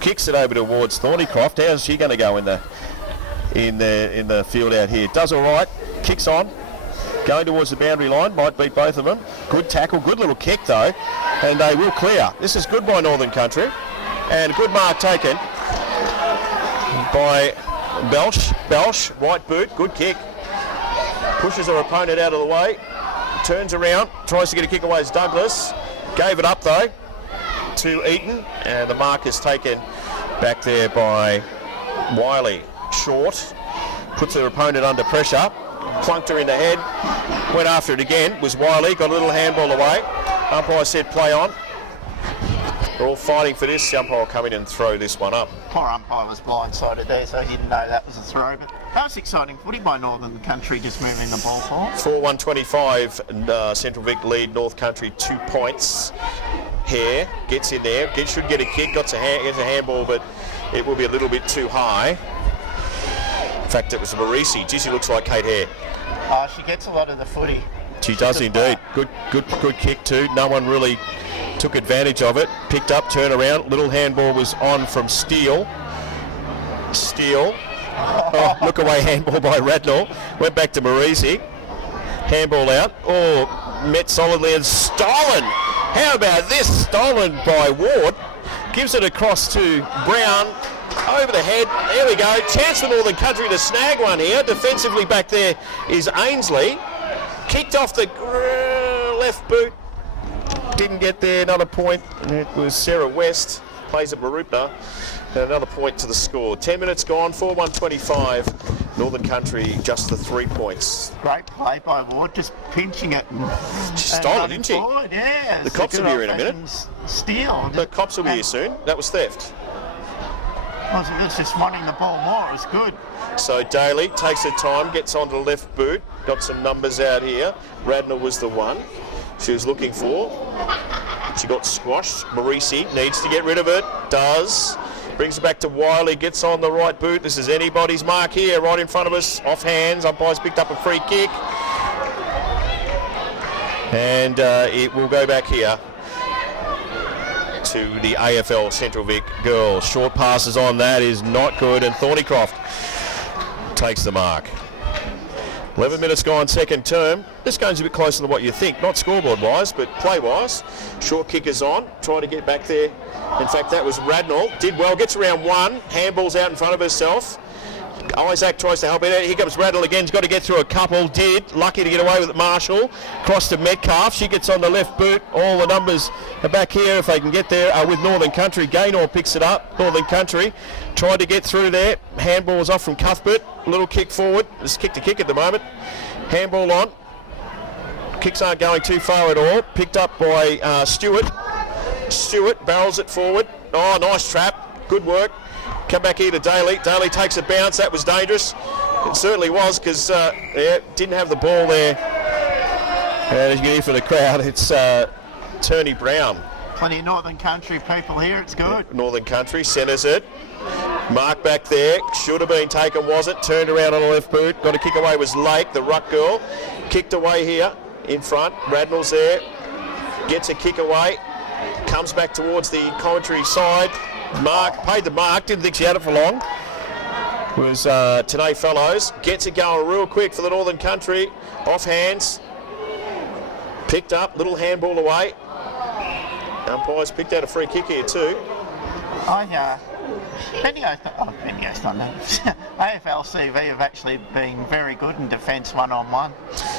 Kicks it over towards Thornycroft. How's she going to go in the field out here? Does all right. Kicks on. Going towards the boundary line. Might beat both of them. Good tackle. Good little kick though. And they will clear. This is good by Northern Country. And a good mark taken by Belch. Belch, right boot, good kick. Pushes her opponent out of the way. Turns around, tries to get a kick away as Douglas. Gave it up though to Eaton. And the mark is taken back there by Wiley. Short, puts her opponent under pressure. Plunked her in the head. Went after it again, was Wiley. Got a little handball away. Umpire said play on. We're all fighting for this. The umpire will come in and throw this one up. Poor umpire was blindsided there, so he didn't know that was a throw. But that was exciting footy by Northern Country, just moving the ball forward. 4-1-25, Central Vic lead North Country 2 points. Hare gets in there, should get a kick, gets a handball, but it will be a little bit too high. In fact, it was Marisi. Geez, she looks like Kate Hare. Oh, she gets a lot of the footy. She does indeed. Good kick too. No one really took advantage of it. Picked up, turn around. Little handball was on from Steele. Oh, look away handball by Radnall. Went back to Marisi. Handball out. Oh, met solidly and stolen. How about this? Stolen by Ward. Gives it across to Brown. Over the head. There we go. Chance for Northern Country to snag one here. Defensively back there is Ainsley. Kicked off the left boot. Didn't get there. Another point. It was Sarah West. Plays at Marupna. And another point to the score. 10 minutes gone. 4-1-25. Northern Country just the 3 points. Great play by Ward. Just pinching it. She stole it, didn't she? Forward, yeah. The cops will be here in a minute. Steal. The cops will be here soon. That was theft. It was just wanting the ball more. It was good. So Daly takes her time, gets onto the left boot. Got some numbers out here. Radnor was the one she was looking for. She got squashed. Marisi needs to get rid of it. Does. Brings it back to Wiley. Gets on the right boot. This is anybody's mark here, right in front of us. Off hands. Umpire's picked up a free kick. And it will go back here to the AFL Central Vic girls. Short passes on, that is not good, and Thornycroft takes the mark. 11 minutes gone, second term. This game's a bit closer than what you think, not scoreboard wise, but play wise. Short kick is on, trying to get back there. In fact, that was Radnall. Did well, gets around one, handballs out in front of herself. Isaac tries to help it out. Here comes Radnall again. He's got to get through a couple. Did. Lucky to get away with it, Marshall. Cross to Metcalf. She gets on the left boot. All the numbers are back here if they can get there with Northern Country. Gaynor picks it up. Northern Country tried to get through there. Handball was off from Cuthbert. Little kick forward. Just kick to kick at the moment. Handball on. Kicks aren't going too far at all. Picked up by Stewart. Stewart barrels it forward. Oh, nice trap. Good work. Come back here to Daly. Daly takes a bounce. That was dangerous. It certainly was because didn't have the ball there. And as you can hear from the crowd, it's Turney Brown. Plenty of Northern Country people here. It's good. Northern Country centres it. Mark back there, should have been taken, wasn't. Turned around on the left boot. Got a kick away was Lake, the ruck girl. Kicked away here in front. Radnall's there. Gets a kick away. Comes back towards the commentary side. Mark, paid the mark. Didn't think she had it for long. Was Tanae Fellows. Gets it going real quick for the Northern Country. Off hands. Picked up. Little handball away. Umpires picked out a free kick here too. Bendigo's done that. AFLCV have actually been very good in defence one-on-one.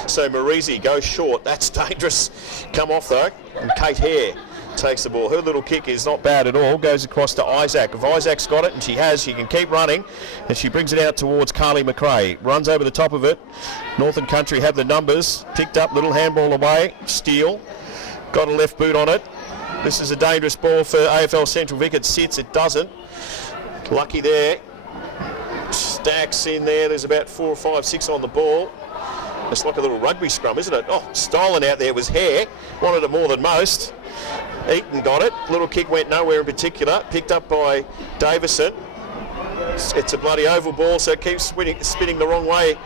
So Marisi goes short. That's dangerous. Come off though. And Kate Hare takes the ball. Her little kick is not bad at all. Goes across to Isaac. If Isaac's got it, and she has, she can keep running. And she brings it out towards Carly McRae. Runs over the top of it. Northern Country have the numbers. Picked up, little handball away. Steele. Got a left boot on it. This is a dangerous ball for AFL Central Vic. It sits, it doesn't. Lucky there. Stacks in there. There's about 4 or 5, 6 on the ball. It's like a little rugby scrum, isn't it? Oh, styling out there was Hare. Wanted it more than most. Eaton got it. Little kick went nowhere in particular. Picked up by Davison. It's a bloody oval ball, so it keeps spinning the wrong way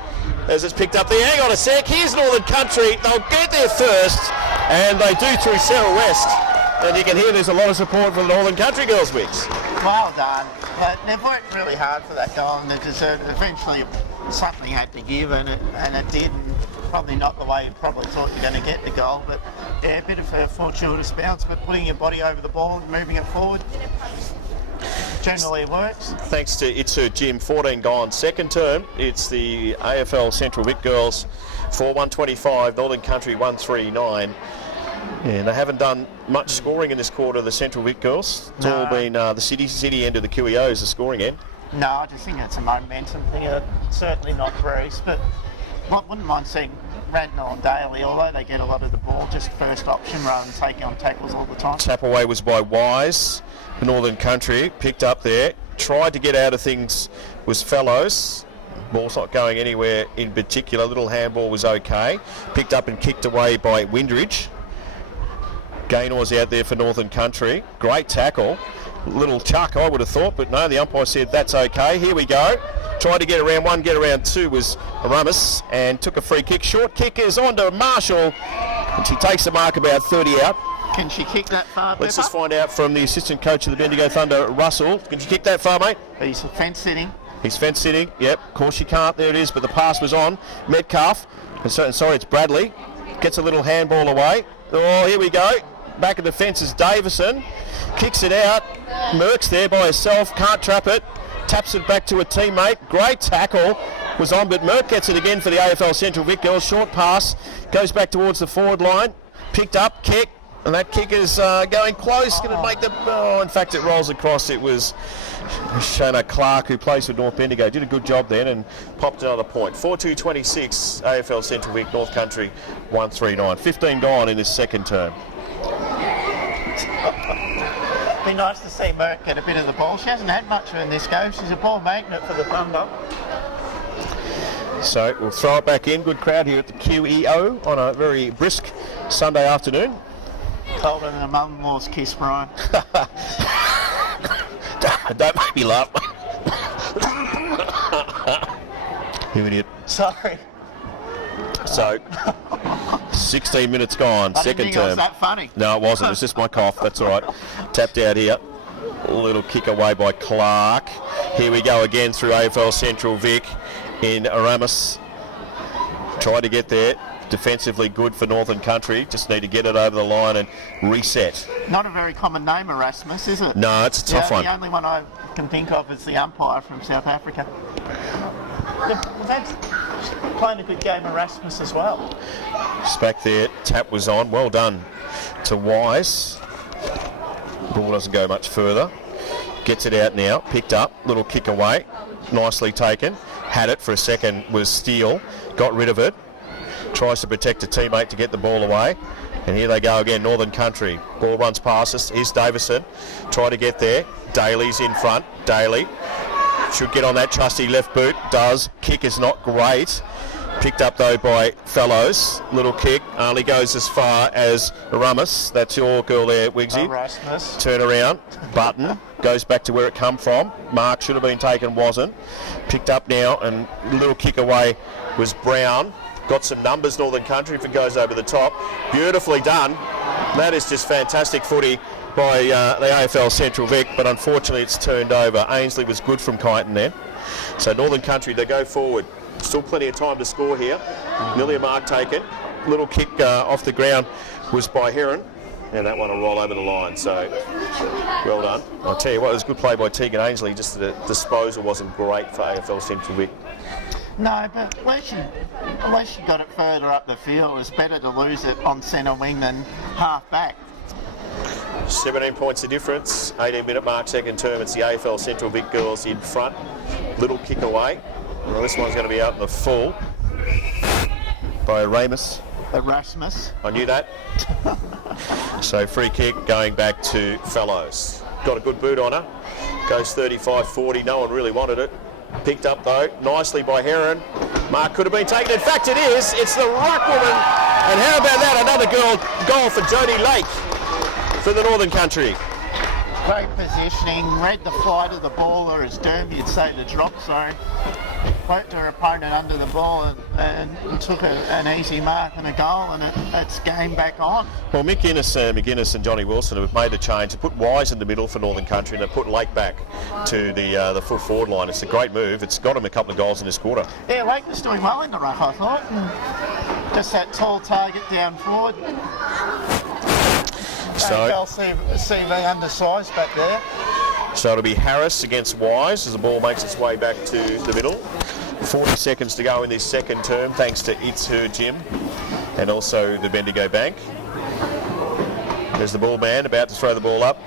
as it's picked up there. Hang on a sec. Here's Northern Country. They'll get there first, and they do through Sarah West. And you can hear there's a lot of support from the Northern Country girls, Wicks. Well done. But they've worked really hard for that goal, and they deserved it. Eventually, something had to give, and it did. And probably not the way you probably thought you're going to get the goal, but yeah, a bit of a fortuitous bounce, but putting your body over the ball and moving it forward generally works. Thanks to Itsu Jim, 14 gone. Second term, it's the AFL Central Vic girls 4-125, Northern Country 139. Yeah, they haven't done much scoring in this quarter, the Central Vic girls. It's all been the city end of the QEOs, the scoring end. No, I just think it's a momentum thing. Certainly not Bruce, but I wouldn't mind seeing Radnall and Daly, although they get a lot of the ball, just first option rather than taking on tackles all the time. Tap away was by Wise. The Northern Country picked up there. Tried to get out of things was Fellows. Ball's not going anywhere in particular. Little handball was okay. Picked up and kicked away by Windridge. Gaynor's out there for Northern Country. Great tackle. Little chuck, I would have thought, but no, the umpire said that's okay. Here we go. Tried to get around one, get around two was Aramis, and took a free kick. Short kick is on to Marshall, and she takes the mark about 30 out. Can she kick that far? Let's just find out from the assistant coach of the Bendigo Thunder, Russell. Can she kick that far, mate? He's fence sitting. He's fence sitting, yep. Of course she can't, there it is, but the pass was on. Metcalf, sorry, it's Bradley. Gets a little handball away. Oh, here we go. Back of the fence is Davison. Kicks it out. Merck's there by herself. Can't trap it. Taps it back to a teammate. Great tackle was on, but Merck gets it again for the AFL Central Vic girls. Short pass. Goes back towards the forward line. Picked up. Kick. And that kick is going close. Going to make the... Oh, in fact, it rolls across. It was Shana Clark, who plays for North Bendigo. Did a good job then and popped another point. 4-2-26. AFL Central Vic, North Country 139. 15 gone in this second term. Be nice to see Merck get a bit of the ball. She hasn't had much of it in this game. She's a ball magnet for the Thunder. So we'll throw it back in. Good crowd here at the QEO on a very brisk Sunday afternoon. Colder than a mum-in-law's kiss, Brian. Don't make me laugh. You idiot. Sorry. So, 16 minutes gone, second term. Was that funny? No, it wasn't. It was just my cough. That's all right. Tapped out here. Little kick away by Clark. Here we go again through AFL Central Vic in Aramis. Tried to get there. Defensively good for Northern Country. Just need to get it over the line and reset. Not a very common name, Erasmus, is it? No, it's a tough one. The only one I can think of is the umpire from South Africa. That's playing a good game, Erasmus, as well. Just back there, tap was on. Well done to Wise. Ball doesn't go much further. Gets it out now. Picked up. Little kick away. Nicely taken. Had it for a second. Was Steele. Got rid of it. Tries to protect a teammate to get the ball away. And here they go again, Northern Country. Ball runs past us. Here's Davison. Try to get there. Daly's in front. Daly should get on that trusty left boot. Does. Kick is not great. Picked up though by Fellows. Little kick. Only goes as far as Aramis. That's your girl there, Wigsy. Erasmus. Turn around. Button. goes back to where it come from. Mark should have been taken, wasn't. Picked up now, and little kick away was Brown. Got some numbers, Northern Country, if it goes over the top. Beautifully done. That is just fantastic footy by the AFL Central Vic, but unfortunately it's turned over. Ainsley was good from Kyneton then. So Northern Country, they go forward. Still plenty of time to score here. Nearly a mark taken. Little kick off the ground was by Heron, and that one will roll over the line. So well done. I'll tell you what, it was a good play by Tegan Ainsley. Just the disposal wasn't great for AFL Central Vic. No, but at least she got it further up the field. It was better to lose it on centre wing than half back. 17 points of difference, 18-minute mark, second term. It's the AFL Central Vic girls in front. Little kick away. Well, this one's going to be out in the full by Erasmus. I knew that. So free kick going back to Fellows. Got a good boot on her. Goes 35-40. No one really wanted it. Picked up though nicely by Heron. Mark could have been taken. In fact, it is. It's the ruck woman. And how about that? Another goal for Jodie Lake for the Northern Country. Great positioning, read the flight of the ball, or as Derby would say, the drop zone. Worked her opponent under the ball and took an easy mark and a goal, and it's game back on. Well, McGuinness and Johnny Wilson have made the change to put Wise in the middle for Northern Country, and they put Lake back to the full forward line. It's a great move. It's got him a couple of goals in this quarter. Yeah, Lake was doing well in the ruck, I thought. And just that tall target down forward. So CV undersized back there. So it'll be Harris against Wise as the ball makes its way back to the middle. 40 seconds to go in this second term, thanks to It's Her Gym and also the Bendigo Bank. There's the ball man about to throw the ball up.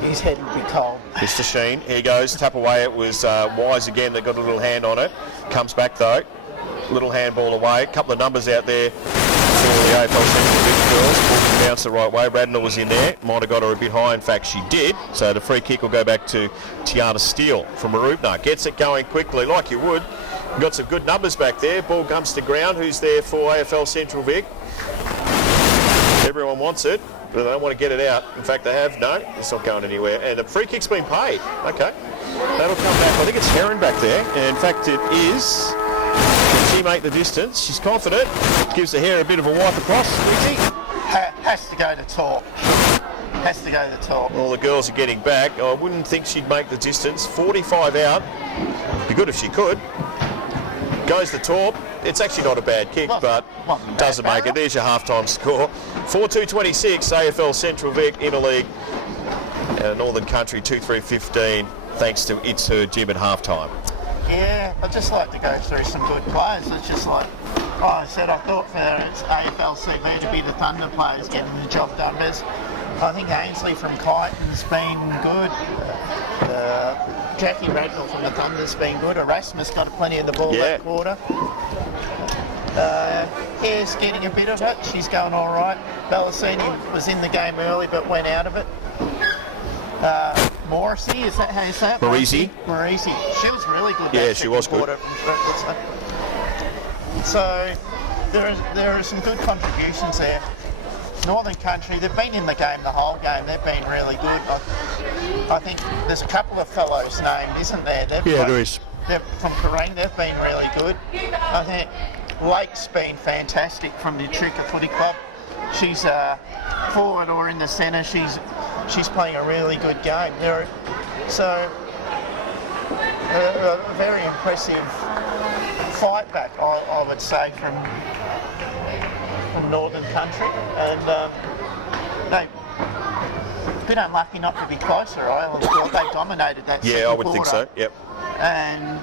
His head would be cold. Mr. Sheen, here he goes, tap away. It was Wise again that got a little hand on it. Comes back though, little handball away. A couple of numbers out there for the AFL Central Vic girls. Bounced the right way. Radnor was in there. Might have got her a bit high. In fact, she did. So the free kick will go back to Tiana Steele from Marubna. Gets it going quickly, like you would. Got some good numbers back there. Ball comes to ground. Who's there for AFL Central Vic? Everyone wants it, but they don't want to get it out. In fact, they have. No, it's not going anywhere. And the free kick's been paid. Okay. That'll come back. I think it's Heron back there. And in fact, it is. Can she make the distance? She's confident. Gives the hair a bit of a wipe across. Easy. Has to go to top. Has to go to top. All the girls are getting back. I wouldn't think she'd make the distance. 45 out. Be good if she could. Goes the top. It's actually not a bad kick, but doesn't make it. There's your half-time score. 4-2-26, AFL Central Vic, Interleague, Northern Country 2-3-15, thanks to It's Her Gym at half-time. Yeah, I'd just like to go through some good players. It's just like I said, I thought for its AFL CV to be the Thunder players getting the job done. But I think Ainsley from Kyneton's been good. Jackie Radnor from the Thunder's been good. Erasmus got plenty of the ball that quarter. Hare's getting a bit of it. She's going all right. Ballasini was in the game early but went out of it. Morrissey, is that how you say it? Morrissey. She was really good. Yeah, she was good. So there are some good contributions there. Northern Country, they've been in the game the whole game. They've been really good. I think there's a couple of fellows named, isn't there? There is. They're from Kareen, they've been really good. I think Lake's been fantastic from the Tricka Footy Club. She's forward or in the centre. She's playing a really good game. So a very impressive fight back, I would say, from Northern Country, and they've been unlucky not to be closer. I thought they dominated that second quarter. Yeah, I would think so, yep. And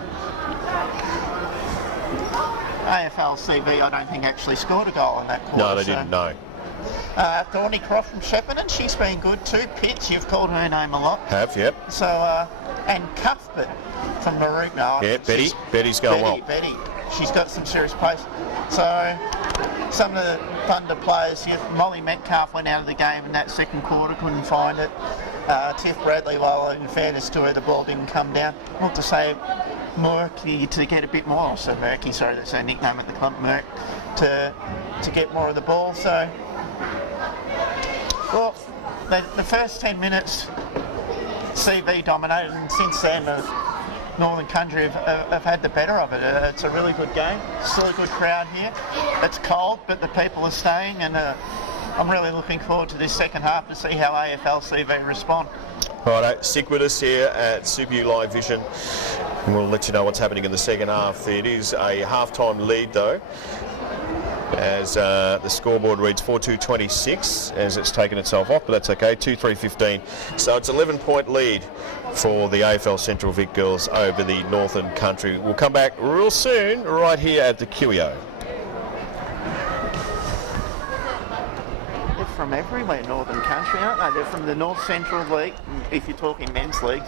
AFL CV, I don't think actually scored a goal in that quarter. No, they didn't, no. Thornycroft from Shepparton, she's been good too. Pitts, you've called her name a lot. Have, yep. So, and Cuthbert from Marubna. Yeah, Betty's going well. Betty, she's got some serious pace. So, some of the Thunder players, Molly Metcalf went out of the game in that second quarter, couldn't find it. Tiff Bradley, well, in fairness to her, the ball didn't come down. Not to say Murky to get a bit more, so Murky, sorry, that's her nickname at the club, Murk, to get more of the ball. So, well, the first 10 minutes, CV dominated, and since then Northern Country have had the better of it. It's a really good game. Still a good crowd here. It's cold, but the people are staying, and I'm really looking forward to this second half to see how AFL CV respond. Righto, stick with us here at Super U Live Vision, and we'll let you know what's happening in the second half. It is a half-time lead, though, as the scoreboard reads 4-2-26 as it's taken itself off, but that's okay, 2-3-15. So it's 11-point lead for the AFL Central Vic girls over the Northern Country. We'll come back real soon right here at the QEO. They're from everywhere, Northern Country, aren't they? They're from the North Central League, if you're talking men's leagues.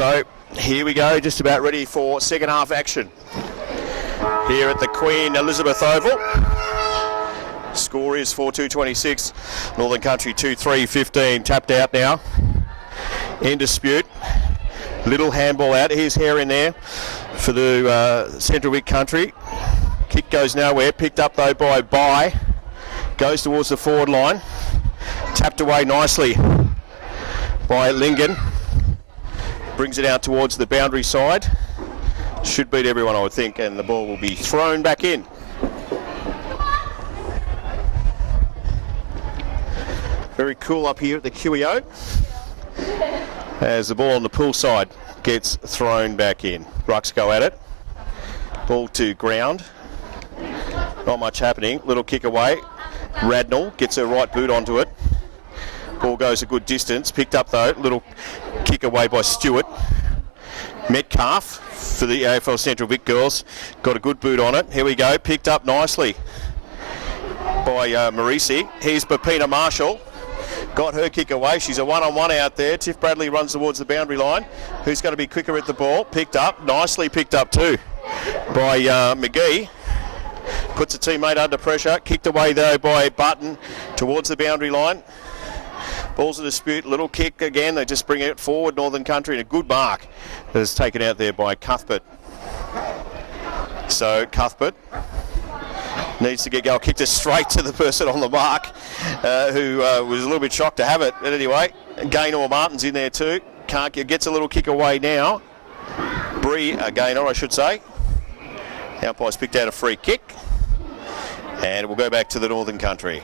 So here we go, just about ready for second half action here at the Queen Elizabeth Oval. Score is 4-2-26, Northern Country 2-3-15, tapped out now. In dispute, little handball out, here's Hare in there for the Central Vic Country. Kick goes nowhere, picked up though by goes towards the forward line, tapped away nicely by Lingen, brings it out towards the boundary side, should beat everyone I would think, and the ball will be thrown back in. Very cool up here at the QEO as the ball on the pool side gets thrown back in. Rucks go at it, ball to ground, not much happening, little kick away. Radnell gets her right boot onto it. Ball goes a good distance. Picked up though. Little kick away by Stewart. Metcalf for the AFL Central Vic girls. Got a good boot on it. Here we go. Picked up nicely by Marisi. Here's Pepina Marshall. Got her kick away. She's a one-on-one out there. Tiff Bradley runs towards the boundary line. Who's going to be quicker at the ball? Picked up. Nicely picked up too by McGee. Puts a teammate under pressure. Kicked away though by Button towards the boundary line. Ball's a dispute. Little kick again. They just bring it forward, Northern Country, and a good mark is taken out there by Cuthbert. So Cuthbert needs to get going. Kicked it straight to the person on the mark who was a little bit shocked to have it. But anyway, Gaynor Martin's in there too. Gets a little kick away now. Gaynor, I should say. The umpire's picked out a free kick. And we'll go back to the Northern Country.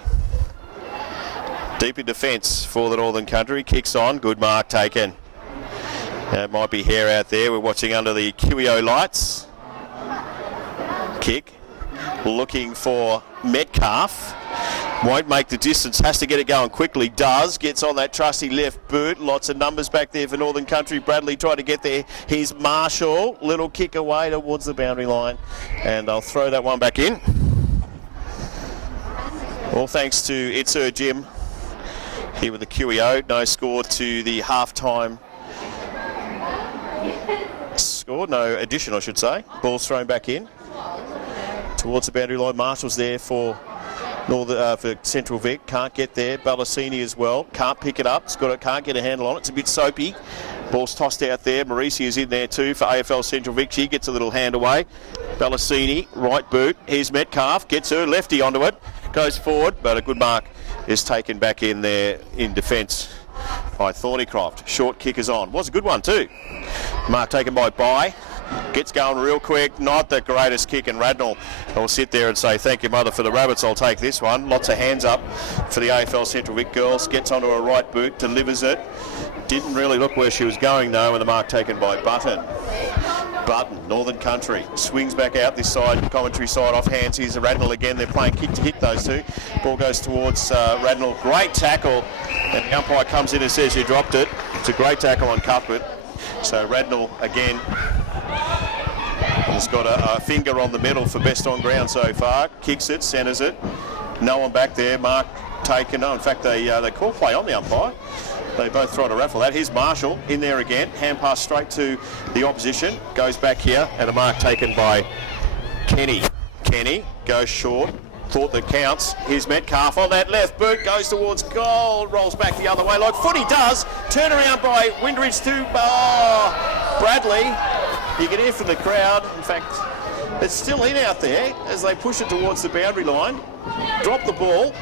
Deep in defence for the Northern Country. Kicks on. Good mark taken. It might be Hare out there. We're watching under the QEO lights. Kick. Looking for Metcalf. Won't make the distance. Has to get it going quickly. Does. Gets on that trusty left boot. Lots of numbers back there for Northern Country. Bradley tried to get there. Here's Marshall. Little kick away towards the boundary line. And I'll throw that one back in. All thanks to It's Her Gym here with the QEO. No score to the half-time score. No addition, I should say. Ball's thrown back in towards the boundary line. Marshall's there for Central Vic. Can't get there. Ballasini as well. Can't pick it up. Can't get a handle on it. It's a bit soapy. Ball's tossed out there. Marisi is in there too for AFL Central Vic. She gets a little hand away. Ballasini, right boot. Here's Metcalf. Gets her lefty onto it. Goes forward, but a good mark is taken back in there in defence by Thornycroft. Short kick is on. Was a good one too. Mark taken by. Gets going real quick. Not the greatest kick, and Radnell will sit there and say, thank you, mother, for the rabbits. I'll take this one. Lots of hands up for the AFL Central Vic girls. Gets onto her right boot, delivers it. Didn't really look where she was going though, and the mark taken by Button. Northern Country swings back out this side, commentary side off hands. Here's a Radnell again. They're playing kick to kick, those two. Ball goes towards Radnell. Great tackle, and the umpire comes in and says you dropped it. It's a great tackle on Cuthbert. So Radnell again has got a finger on the medal for best on ground so far. Kicks it, centres it. No one back there. Mark taken. No, in fact, they call play on the umpire. They both try to raffle that. Here's Marshall in there again. Hand pass straight to the opposition. Goes back here, and a mark taken by Kenny. Kenny goes short. Thought that counts. Here's Metcalf on that left boot. Goes towards goal. Rolls back the other way like footy does. Turn around by Windridge to Bradley. You can hear from the crowd. In fact, it's still in out there as they push it towards the boundary line. Drop the ball.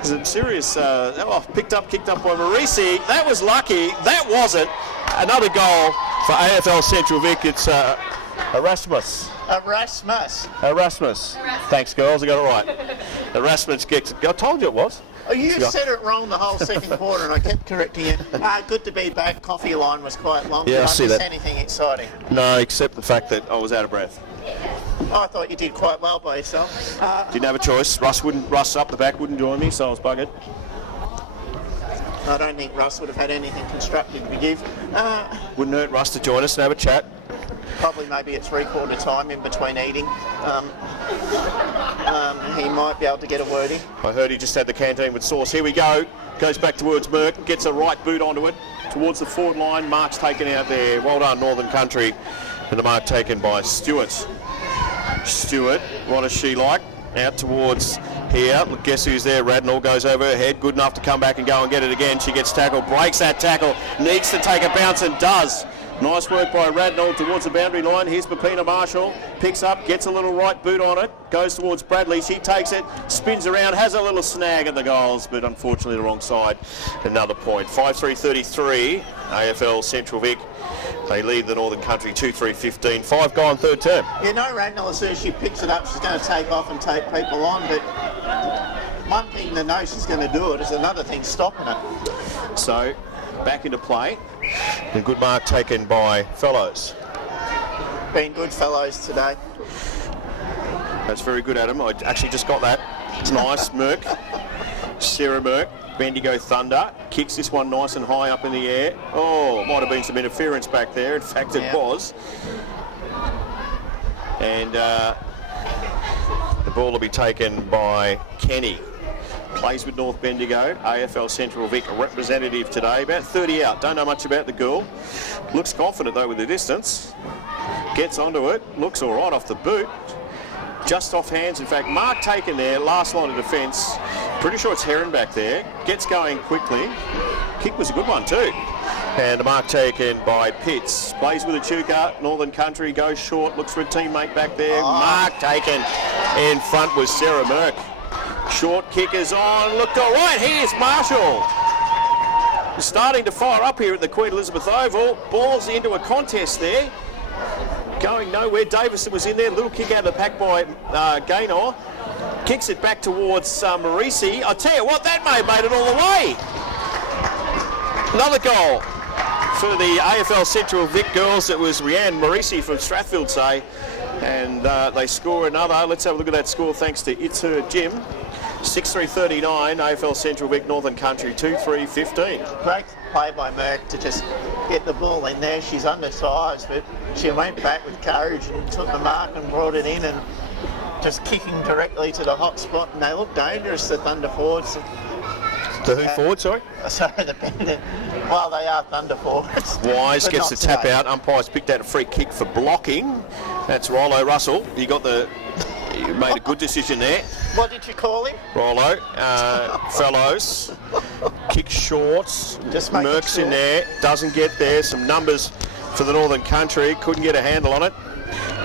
It's a serious, kicked up by Marisi. That was lucky. That wasn't. Another goal for AFL Central Vic. It's Erasmus. Thanks, girls. I got it right. Erasmus gets it. I told you it was. Oh, you said it wrong the whole second quarter, and I kept correcting you. Good to be back. Coffee line was quite long. Yeah, I see that. Anything exciting? No, except the fact that I was out of breath. I thought you did quite well by yourself. Didn't have a choice. Russ up the back wouldn't join me, so I was buggered. I don't think Russ would have had anything constructive to give. Wouldn't hurt Russ to join us and have a chat. Probably maybe at three-quarter time in between eating. He might be able to get a word in. I heard he just had the canteen with sauce. Here we go. goes back towards Merck, gets a right boot onto it, towards the forward line. Mark's taken out there. Well done, Northern Country. And the mark taken by Stewart. Stewart, what does she like? Out towards here. Look, guess who's there? Radnall goes over her head. Good enough to come back and go and get it again. She gets tackled, breaks that tackle, needs to take a bounce and does. Nice work by Radnall towards the boundary line. Here's Pepina Marshall. Picks up, gets a little right boot on it. Goes towards Bradley. She takes it, spins around, has a little snag at the goals, but unfortunately the wrong side. Another point. 5-3-33. AFL Central Vic. They lead the Northern Country 2-3-15. 5 gone, third term. You know, Radnall, as soon as she picks it up, she's going to take off and take people on, but one thing to know she's going to do it is another thing stopping it. So, back into play. A good mark taken by Fellows. Been good fellows today. That's very good, Adam. I actually just got that. It's nice. Merck. Sarah Merck. Bendigo Thunder. Kicks this one nice and high up in the air. Oh, might have been some interference back there. In fact, it was. And the ball will be taken by Kenny. Plays with North Bendigo, AFL Central Vic representative today. About 30 out, don't know much about the girl. Looks confident though with the distance. Gets onto it, looks all right off the boot. Just off hands, in fact. Mark taken there, last line of defence. Pretty sure it's Heron back there. Gets going quickly. Kick was a good one too. And a mark taken by Pitts. Plays with a Chuka, Northern Country, goes short, looks for a teammate back there. Mark taken. In front was Sarah Merck. Short kick is on, looked all right. Here's Marshall. Starting to fire up here at the Queen Elizabeth Oval. Ball's into a contest there. Going nowhere. Davison was in there. Little kick out of the pack by Gaynor. Kicks it back towards Marisi. I tell you what, that may have made it all the way. Another goal for the AFL Central Vic girls. It was Rianne Marisi from Strathfield, say. And they score another. Let's have a look at that score thanks to It's Her Jim. 6-3-39, AFL Central Vic, Northern Country 2-3-15. Great play by Merck to just get the ball in there. She's undersized, but she went back with courage and took the mark and brought it in and just kicking directly to the hot spot. And they look dangerous, the Thunder forwards. The who forward, sorry? Sorry, well, they are Thunder forwards. Wise but gets the tap out. Umpires picked out a free kick for blocking. That's Rollo Russell. You made a good decision there. What did you call him? Rollo. Fellows. Kick short. Merck's in there. Doesn't get there. Some numbers for the Northern Country. Couldn't get a handle on it.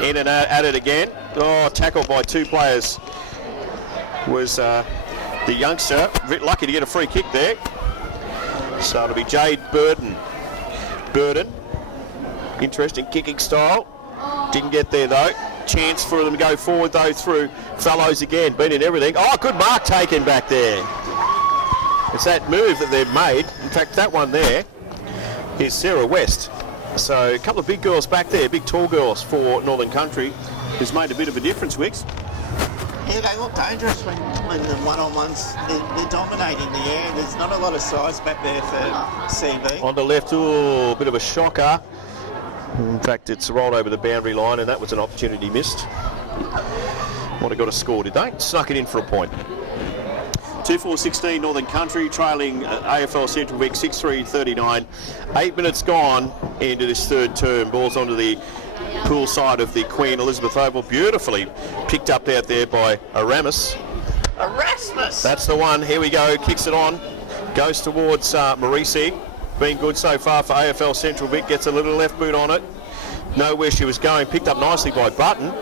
In and out at it again. Oh, tackled by two players. Was the youngster. Lucky to get a free kick there. So it'll be Jade Burden. Interesting kicking style. Didn't get there though. Chance for them to go forward though through Fellows again. Been in everything. Oh, good mark taken back there. It's that move that they've made. In fact, that one there is Sarah West. So a couple of big girls back there, big tall girls for Northern Country, who's made a bit of a difference, Wicks. Yeah, they look dangerous when the one-on-ones, they're dominating the air. There's not a lot of size back there for CV. On the left, ooh, bit of a shocker. In fact, it's rolled over the boundary line, and that was an opportunity missed. Might have got a score, did they? Snuck it in for a point. 2-4-16 Northern Country, trailing AFL Central Vic 6-3-39. 8 minutes gone into this third term. Ball's onto the pool side of the Queen Elizabeth Oval. Beautifully picked up out there by Erasmus. That's the one. Here we go. Kicks it on. Goes towards Marisi. Been good so far for AFL Central Vic. Gets a little left boot on it. Know where she was going. Picked up nicely by Button.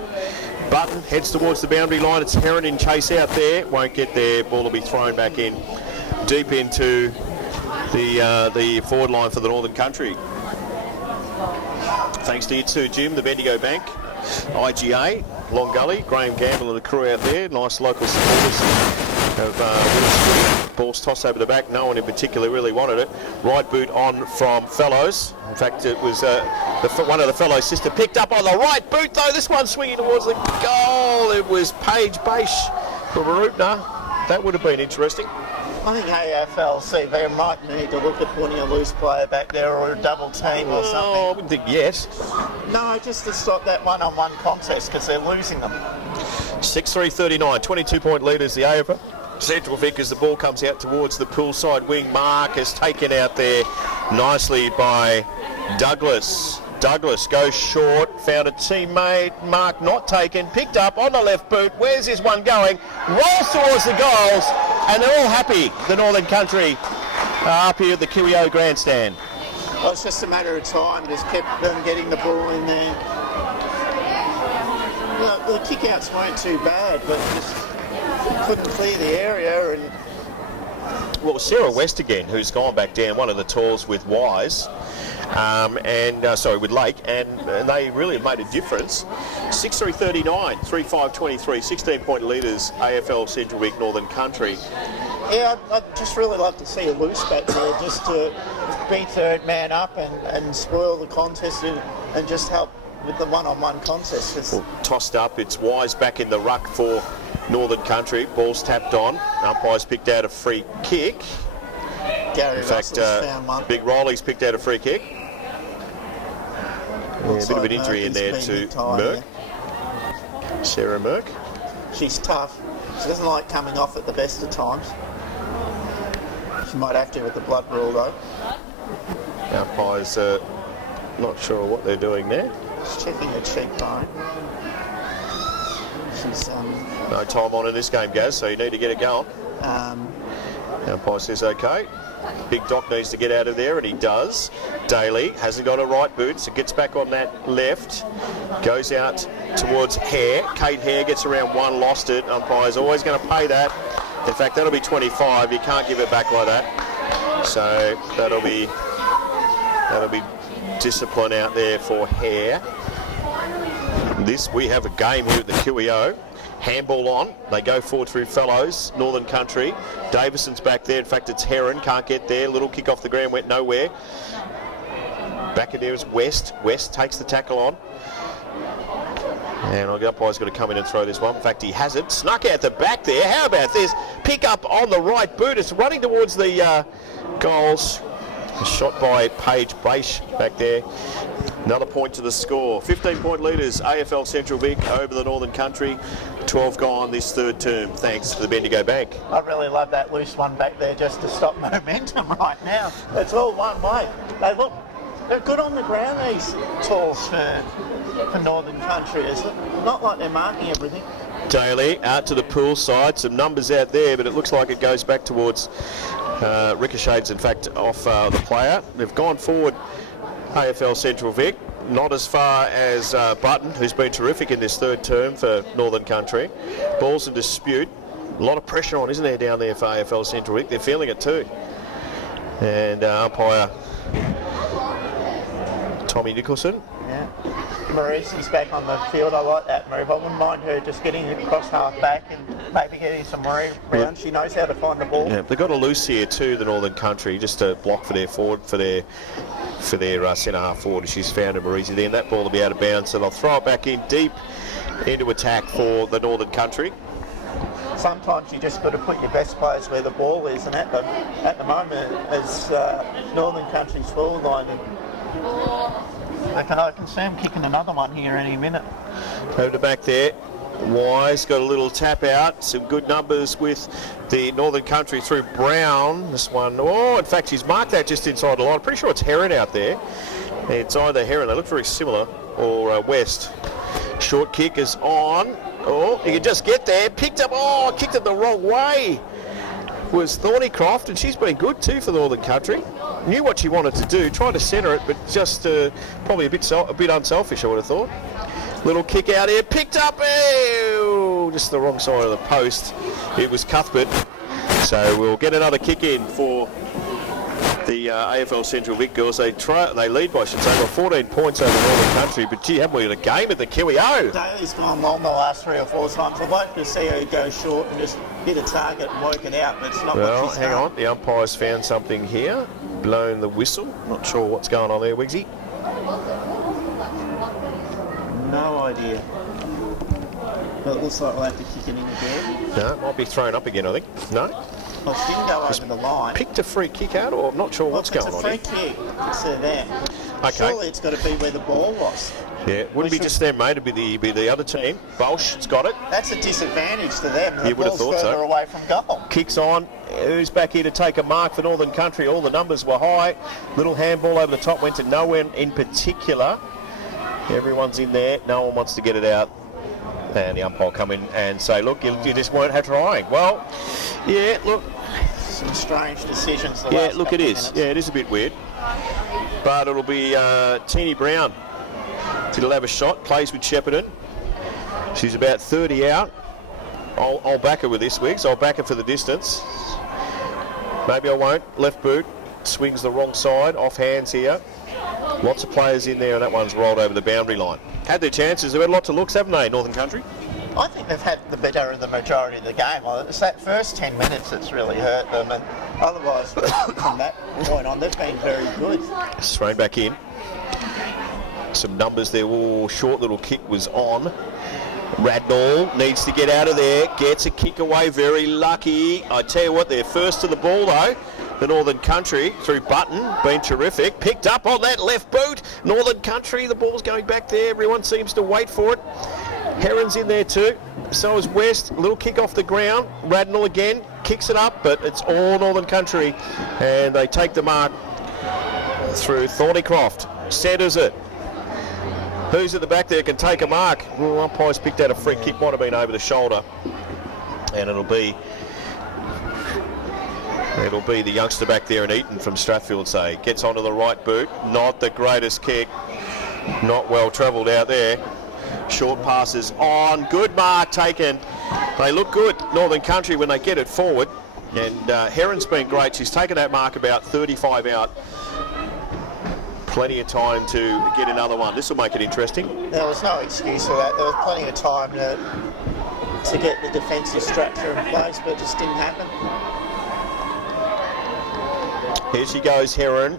Button heads towards the boundary line. It's Heron in chase out there. Won't get there. Ball will be thrown back in. Deep into the forward line for the Northern Country. Thanks to Itsu Jim, the Bendigo Bank, IGA, Long Gully, Graham Gamble and the crew out there. Nice local supporters of balls tossed over the back. No one in particular really wanted it. Right boot on from Fellows. In fact, it was one of the Fellows' sister picked up on the right boot though. This one swinging towards the goal. It was Paige Baish from Marupna. That would have been interesting. I think AFLC might need to look at putting a loose player back there or a double team or something. I wouldn't think yes. No, just to stop that one-on-one contest because they're losing them. 6-3-39, 22-point leaders the AFL. Central Vic as the ball comes out towards the poolside wing. Mark is taken out there nicely by Douglas. Douglas goes short, found a teammate. Mark not taken, picked up on the left boot. Where's this one going? Rolls towards the goals, and they're all happy. The Northern Country up here at the QEO grandstand. Well, it's just a matter of time. Just kept them getting the ball in there. The kick-outs weren't too bad, but just couldn't clear the area. And well, Sarah West again, who's gone back down, one of the tours with Wise, with Lake, and they really have made a difference. 6-3-39, 3-5-23, 16-point leaders, AFL Central Vic Northern Country. Yeah, I'd just really like to see a loose back there, just to be third man up and spoil the contest and just help with the one-on-one contest. Well, tossed up, it's Wise back in the ruck for Northern Country. Ball's tapped on. Umpires picked out a free kick. Gary In fact, found one. Big Riley's picked out a free kick. Yeah, a bit of an injury Murphy's in there been to hit-tied, Merck. Sarah Merck. She's tough. She doesn't like coming off at the best of times. She might have to with the blood rule though. Umpires not sure what they're doing there. She's checking her cheekbone. She's No time on in this game, Gaz, so you need to get it going. Umpire says okay. Big Doc needs to get out of there, and he does. Daly hasn't got a right boot, so gets back on that left. Goes out towards Hare. Kate Hare gets around one, lost it. Umpire's always going to pay that. In fact, that'll be 25. You can't give it back like that. So that'll be discipline out there for Hare. We have a game here at the QEO. Handball on. They go forward through Fellows, Northern Country. Davison's back there. In fact, it's Heron. Can't get there. Little kick off the ground, went nowhere. Back in there is West. West takes the tackle on. And the umpire's got to come in and throw this one. In fact, he has it. Snuck out the back there. How about this? Pick up on the right boot. It's running towards the goals. A shot by Paige Bache back there. Another point to the score. 15-point leaders, AFL Central Vic over the Northern Country. 12 gone this third term, thanks to the Bendigo Bank. I really love that loose one back there just to stop momentum right now. It's all one way. They're good on the ground, these talls for Northern Country. It's not like they're marking everything. Daly out to the pool side, some numbers out there, but it looks like it goes back towards ricochets, in fact, off the player. They've gone forward, AFL Central Vic, not as far as Button, who's been terrific in this third term for Northern Country. Ball's in dispute. A lot of pressure on, isn't there, down there for AFL Central Vic? They're feeling it too. And umpire Tommy Nicholson. Yeah. Maurice's back on the field. I like that move. I wouldn't mind her just getting across half back and maybe getting some Marie round. She knows how to find the ball. Yeah, they've got a loose here too, the Northern Country, just to block for their forward, for their centre half forward. She's found a Maurice there, and that ball will be out of bounds, so they'll throw it back in deep into attack for the Northern Country. Sometimes you just got to put your best players where the ball is, and at the moment, as Northern Country's forward line, I can see him kicking another one here any minute. Over to back there. Wise got a little tap out. Some good numbers with the Northern Country through Brown. This one, in fact, he's marked that just inside the line. I'm pretty sure it's Heron out there. It's either Heron, they look very similar, or West. Short kick is on. He can just get there. Picked up, kicked it the wrong way. Was Thornycroft, and she's been good too for the Northern Country. Knew what she wanted to do, tried to centre it, but just probably a bit unselfish, I would have thought. Little kick out here, picked up, just the wrong side of the post. It was Cuthbert, so we'll get another kick in for the AFL Central Vic girls. They lead by, I should say, by 14 points over Northern Country, but gee, haven't we got a game at the QEO? Daly's gone long the last 3 or 4 times. I'd like to see her go short and just hit a target and work it out, but it's not what she's hang done. on, the umpire's found something here, blown the whistle. Not sure what's going on there, Wigsy. No idea. But it looks like we'll have to kick it in again. No, it might be thrown up again, I think. No? Well, it didn't go over the line. Picked a free kick out, or I'm not sure what's going on here. It's a free kick. It's there. Okay. Surely it's got to be where the ball was. Yeah, wouldn't be just them, mate. It'd be the other team. Bolsh's got it. That's a disadvantage to them. The You would have ball's thought so. further away from goal. Kicks on. Who's back here to take a mark for Northern Country? All the numbers were high. Little handball over the top went to no one in particular. Everyone's in there. No one wants to get it out. And the umpire come in and say, look, you just weren't trying. Well, yeah, look. Some strange decisions. Yeah, look, it is. Yeah, it is a bit weird. But it'll be Teeny Brown. She'll have a shot. Plays with Shepparton. She's about 30 out. I'll back her with this, Wiggs. I'll back her for the distance. Maybe I won't. Left boot. Swings the wrong side. Off hands here. Lots of players in there, and that one's rolled over the boundary line. Had their chances. They've had lots of looks, haven't they, Northern Country? I think they've had the better of the majority of the game. It's that first 10 minutes that's really hurt them, and otherwise, from that point on, they've been very good. Thrown back in. Some numbers there. Oh, short little kick was on. Radnall needs to get out of there. Gets a kick away. Very lucky. I tell you what, they're first to the ball, though. The Northern Country through Button, been terrific. Picked up on that left boot. Northern Country, the ball's going back there. Everyone seems to wait for it. Heron's in there too. So is West. Little kick off the ground. Radnall again kicks it up, but it's all Northern Country. And they take the mark through Thornycroft. Centres it. Who's at the back there can take a mark? Well, umpire's picked out a free kick. Might have been over the shoulder. And it'll be the youngster back there in Eton from Strathfield, say. Gets onto the right boot. Not the greatest kick. Not well travelled out there. Short passes on. Good mark taken. They look good, Northern Country, when they get it forward. And Heron's been great. She's taken that mark about 35 out. Plenty of time to get another one. This will make it interesting. There was no excuse for that. There was plenty of time to get the defensive structure in place, but it just didn't happen. Here she goes, Heron.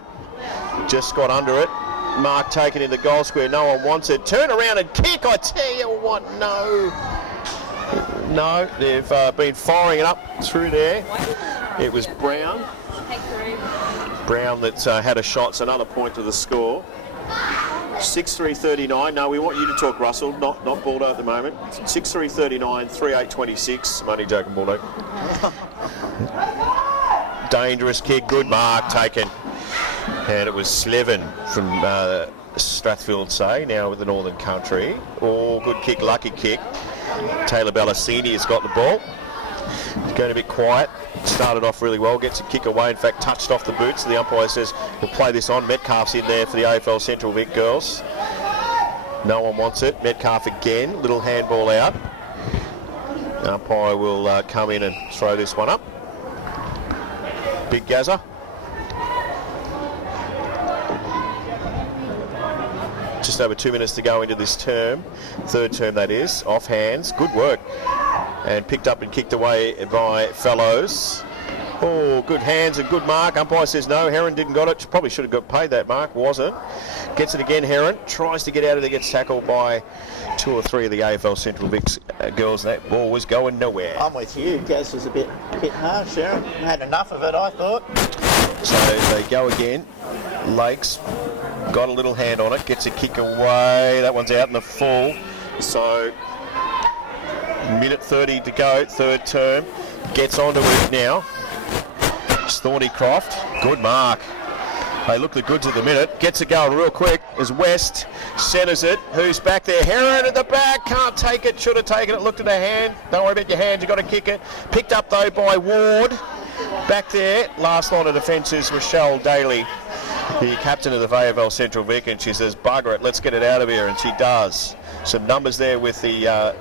Just got under it. Mark taken in the goal square. No one wants it. Turn around and kick. I tell you what, no. No, they've been firing it up through there. It was Brown. Brown that had a shot. It's another point to the score. 6-3-39. No, we want you to talk, Russell, not Baldo at the moment. 6-3-39, 3-8-26. Money joking, Baldo. Dangerous kick, good mark taken. And it was Slevin from Strathfield, say, now with the Northern Country. Oh, good kick, lucky kick. Taylor Ballasini has got the ball. He's going to be quiet. Started off really well, gets a kick away, in fact touched off the boots. The umpire says we'll play this on. Metcalf's in there for the AFL Central Vic girls. No one wants it. Metcalf again, little handball out. The umpire will come in and throw this one up. Big Gazza. Just over 2 minutes to go into this term. Third term, that is. Off hands. Good work. And picked up and kicked away by Fellows. Oh, good hands and good mark. Umpire says no. Heron didn't got it. Probably should have got paid that mark. Wasn't. Gets it again, Heron. Tries to get out of there. Gets tackled by 2 or 3 of the AFL Central Vics girls. That ball was going nowhere. I'm with you. Gaz was a bit harsh. Heron had enough of it, I thought. So they go again. Lakes got a little hand on it. Gets a kick away. That one's out in the full. So minute 30 to go. Third term. Gets onto it now. Thornycroft. Good mark. They look the goods at the minute. Gets it going real quick as West centres it. Who's back there? Heron at the back. Can't take it. Should have taken it. Looked at her hand. Don't worry about your hands. You've got to kick it. Picked up though by Ward. Back there. Last line of defence is Rochelle Daly, the captain of the VFL Central Vic, and she says, bugger it, let's get it out of here, and she does. Some numbers there with the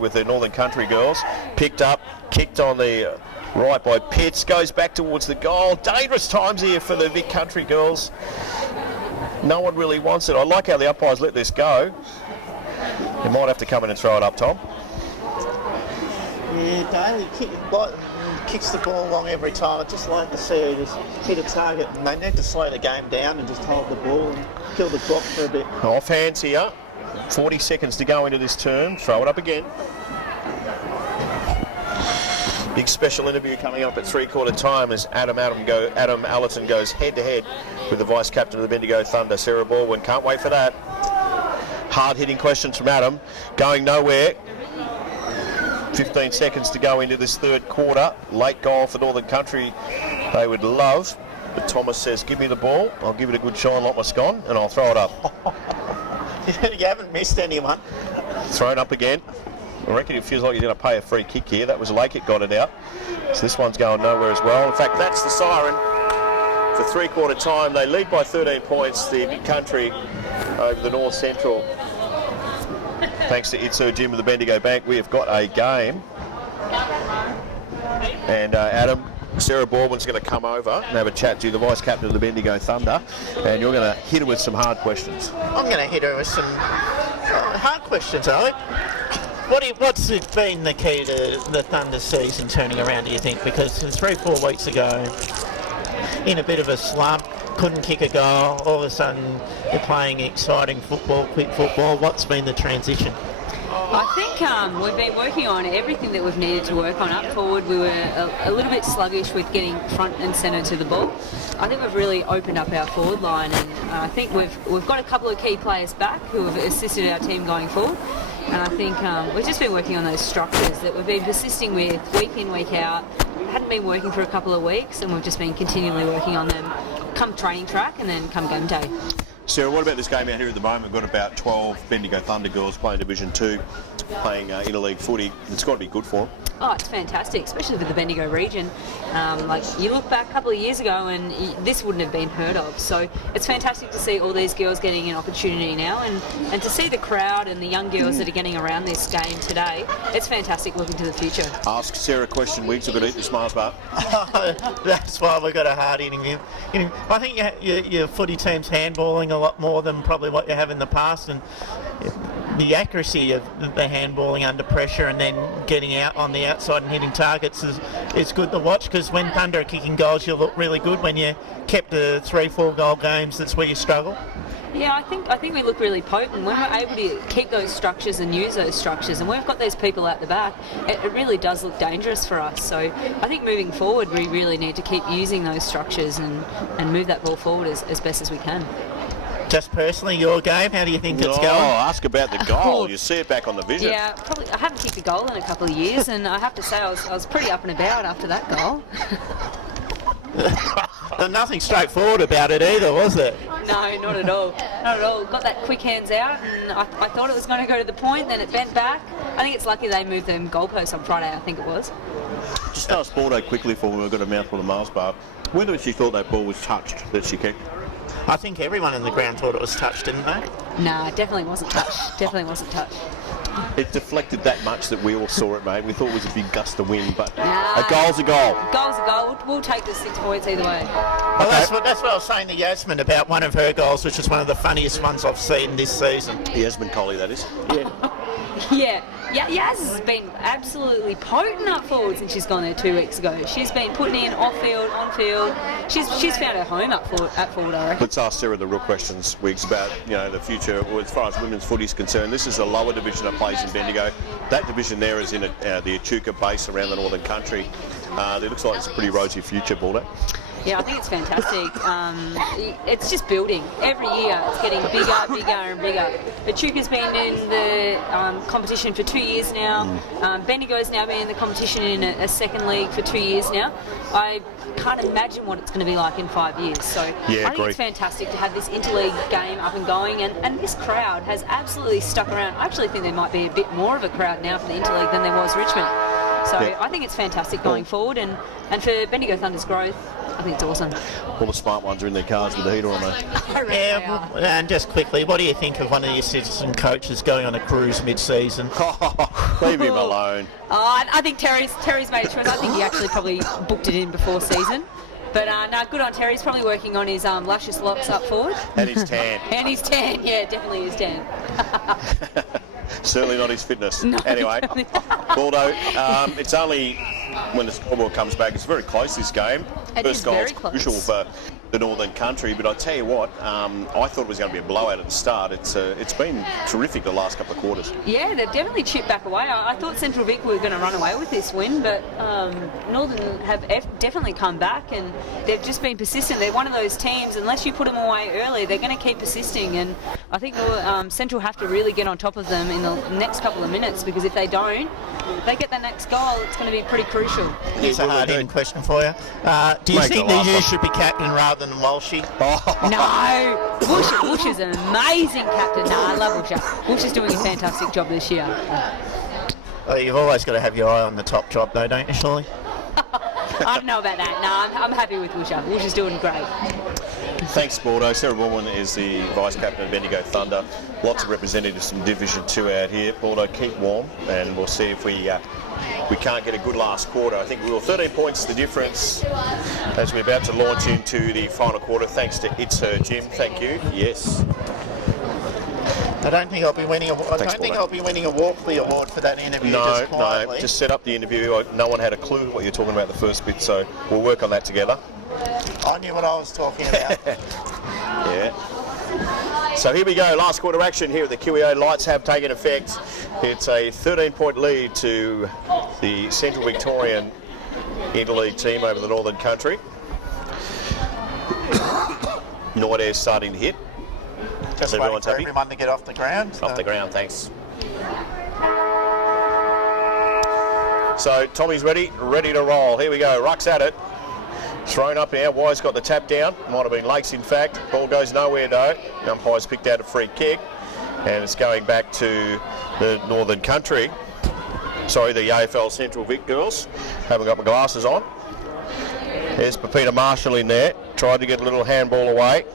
with the Northern Country girls. Picked up, kicked on the right by Pitts, goes back towards the goal. Dangerous times here for the Vic Country girls. No one really wants it. I like how the umpires let this go. They might have to come in and throw it up, Tom. Yeah, Daly kicks the ball along every time. I'd just like to see her just hit a target, and they need to slow the game down and just hold the ball and kill the clock for a bit. Off hands here. 40 seconds to go into this term. Throw it up again. Big special interview coming up at 3/4 time as Adam Allerton goes head-to-head with the vice-captain of the Bendigo Thunder, Sarah Baldwin. Can't wait for that. Hard-hitting questions from Adam. Going nowhere. 15 seconds to go into this third quarter. Late goal for Northern Country they would love. But Thomas says, give me the ball. I'll give it a good shine like my scone and I'll throw it up. You haven't missed anyone. Thrown up again. I reckon it feels like he's going to pay a free kick here. That was Lake it got it out. So this one's going nowhere as well. In fact, that's the siren for 3/4 time. They lead by 13 points, the Mid Country over the North Central. Thanks to Itsu Jim of the Bendigo Bank, we have got a game. And Adam, Sarah Baldwin's going to come over and have a chat to you, the vice-captain of the Bendigo Thunder, and you're going to hit her with some hard questions. I'm going to hit her with some hard questions, Alec. What's been the key to the Thunder season turning around, do you think? Because 3-4 weeks ago, in a bit of a slump, couldn't kick a goal, all of a sudden you're playing exciting football, quick football. What's been the transition? I think we've been working on everything that we've needed to work on. Up forward, we were a little bit sluggish with getting front and centre to the ball. I think we've really opened up our forward line, and I think we've got a couple of key players back who have assisted our team going forward. And I think we've just been working on those structures that we've been persisting with week in, week out. Hadn't been working for a couple of weeks, and we've just been continually working on them come training track and then come game day. Sarah, what about this game out here at the moment? We've got about 12 Bendigo Thunder girls playing Division 2, playing interleague footy. It's got to be good for them. Oh, it's fantastic, especially for the Bendigo region. Like you look back a couple of years ago and this wouldn't have been heard of. So it's fantastic to see all these girls getting an opportunity now, and to see the crowd and the young girls that are getting around this game today. It's fantastic looking to the future. Ask Sarah a question, Wiggs. I've got to eat this Mars bar. That's why we've got a hard inning. I think your footy team's handballing a lot more than probably what you have in the past, and the accuracy of the handballing under pressure and then getting out on the outside and hitting targets is good to watch, because when Thunder are kicking goals you look really good. When you kept the 3-4 goal games, that's where you struggle. Yeah, I think we look really potent when we're able to keep those structures and use those structures, and we've got those people out the back. It really does look dangerous for us. So I think moving forward we really need to keep using those structures and move that ball forward as best as we can. Just personally, your game, how do you think it's going? Ask about the goal. You see it back on the vision. Yeah, probably. I haven't kicked a goal in a couple of years, and I have to say I was pretty up and about after that goal. Nothing straightforward about it either, was it? No, not at all. Not at all. Got that quick hands out, and I thought it was going to go to the point, then it bent back. I think it's lucky they moved them goalposts on Friday, I think it was. Just ask Bordeaux quickly for when we've got a mouthful of Mars bar, whether she thought that ball was touched that she kicked. I think everyone in the ground thought it was touched, didn't they? Nah, definitely wasn't touched. Definitely wasn't touched. It deflected that much that we all saw it, mate. We thought it was a big gust of wind, but a goal's a goal. Goal's a goal. We'll take the 6 points either way. Well, that's what I was saying to Yasmin about one of her goals, which is one of the funniest ones I've seen this season. Yasmin Colley, that is. Yeah. Yeah, Yaz has been absolutely potent up forward since she's gone there 2 weeks ago. She's been putting in off-field, on-field. She's found her home up forward, I reckon. Let's ask Sarah the real questions, Wiggs, about the future as far as women's footy is concerned. This is a lower division that plays in Bendigo. That division there is in the Echuca base around the Northern Country. It looks like it's a pretty rosy future, Baldo. Yeah, I think it's fantastic. It's just building. Every year it's getting bigger and bigger. Echuca's been in the competition for 2 years now. Bendigo's now been in the competition in a second league for 2 years now. I can't imagine what it's going to be like in 5 years. So I think it's fantastic to have this interleague game up and going, and this crowd has absolutely stuck around. I actually think there might be a bit more of a crowd now for the interleague than there was Richmond. So I think it's fantastic going forward, and for Bendigo Thunder's growth, I think it's awesome. All the smart ones are in their cars with the heater on, Yeah, and just quickly, what do you think of one of the assistant coaches going on a cruise mid-season? Leave him alone. I think Terry's made a choice. I think he actually probably booked it in before season. But no, good on Terry. He's probably working on his luscious locks up forward. And his tan. Yeah, definitely his tan. Certainly not his fitness. No, anyway, Baldo, it's only when the scoreboard comes back, it's very close, this game. It is First goal very is close. crucial for the Northern Country, but I tell you what, I thought it was going to be a blowout at the start. It's been terrific the last couple of quarters. Yeah, they've definitely chipped back away. I thought Central Vic were going to run away with this win, but Northern have definitely come back, and they've just been persistent. They're one of those teams, unless you put them away early, they're going to keep persisting, and I think Central have to really get on top of them in the next couple of minutes, because if they don't, if they get that next goal, it's going to be pretty crucial. Here's a hard-hitting question for you. Do you Make think the that last you one. should be captain rather than Walshy? No, Wush is an amazing captain. No, I love Wush. Wush is doing a fantastic job this year. Oh, you've always got to have your eye on the top job, though, don't you, surely? I don't know about that. No, I'm happy with Wush. Wush is doing great. Thanks, Bordeaux. Sarah Borman is the vice captain of Bendigo Thunder. Lots of representatives from Division 2 out here. Bordeaux, keep warm, and we'll see if we can't get a good last quarter. I think we will. 13 points is the difference as we're about to launch into the final quarter. Thanks to It's Her Jim. Thank you. Yes. I don't think I'll be winning a Walkley Award for that interview. Just quietly. No. Just set up the interview. No one had a clue what you're talking about the first bit, so we'll work on that together. I knew what I was talking about. Yeah. So here we go, last quarter action here at the QEO. Lights have taken effect. It's a 13-point lead to the Central Victorian interleague team over the Northern Country. Nordair's starting to hit. Just waiting Everyone's for happy? everyone to get off the ground. Off the ground, thanks. So Tommy's ready to roll. Here we go, Ruck's at it. Thrown up now, Wise got the tap down. Might have been Lakes in fact. Ball goes nowhere though. The umpire's picked out a free kick. And it's going back to the Northern Country. Sorry, the AFL Central Vic girls. Haven't got my glasses on. There's Pepita Marshall in there. Tried to get a little handball away.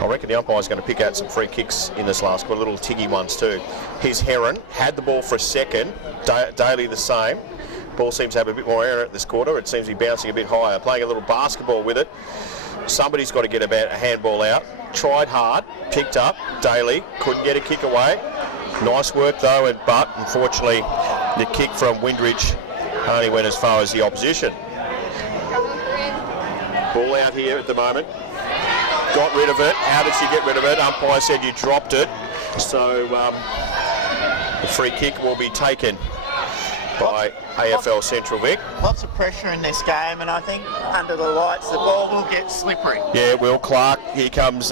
I reckon the umpire's going to pick out some free kicks in this last quarter, little tiggy ones too. Here's Heron, had the ball for a second. Daly the same. Ball seems to have a bit more air in it this quarter. It seems to be bouncing a bit higher. Playing a little basketball with it. Somebody's got to get a handball out. Tried hard, picked up. Daly couldn't get a kick away. Nice work though, but unfortunately the kick from Windridge only went as far as the opposition. Ball out here at the moment. Got rid of it. How did she get rid of it? Umpire said you dropped it. So the free kick will be taken by AFL Central Vic. Lots of pressure in this game, and I think under the lights the ball will get slippery. Yeah, Will Clark. Here comes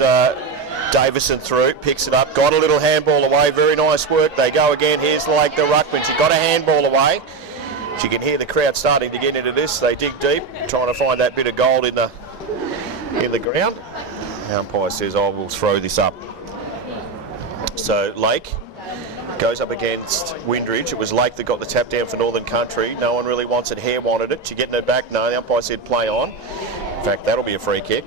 Davison through, picks it up, got a little handball away. Very nice work. They go again. Here's like the ruckman. She got a handball away. You can hear the crowd starting to get into this. They dig deep, trying to find that bit of gold in the ground. The umpire says, "I will throw this up." So Lake goes up against Windridge. It was Lake that got the tap down for Northern Country. No one really wants it. Hare wanted it. She getting it back? No, the umpire said play on. In fact, that'll be a free kick.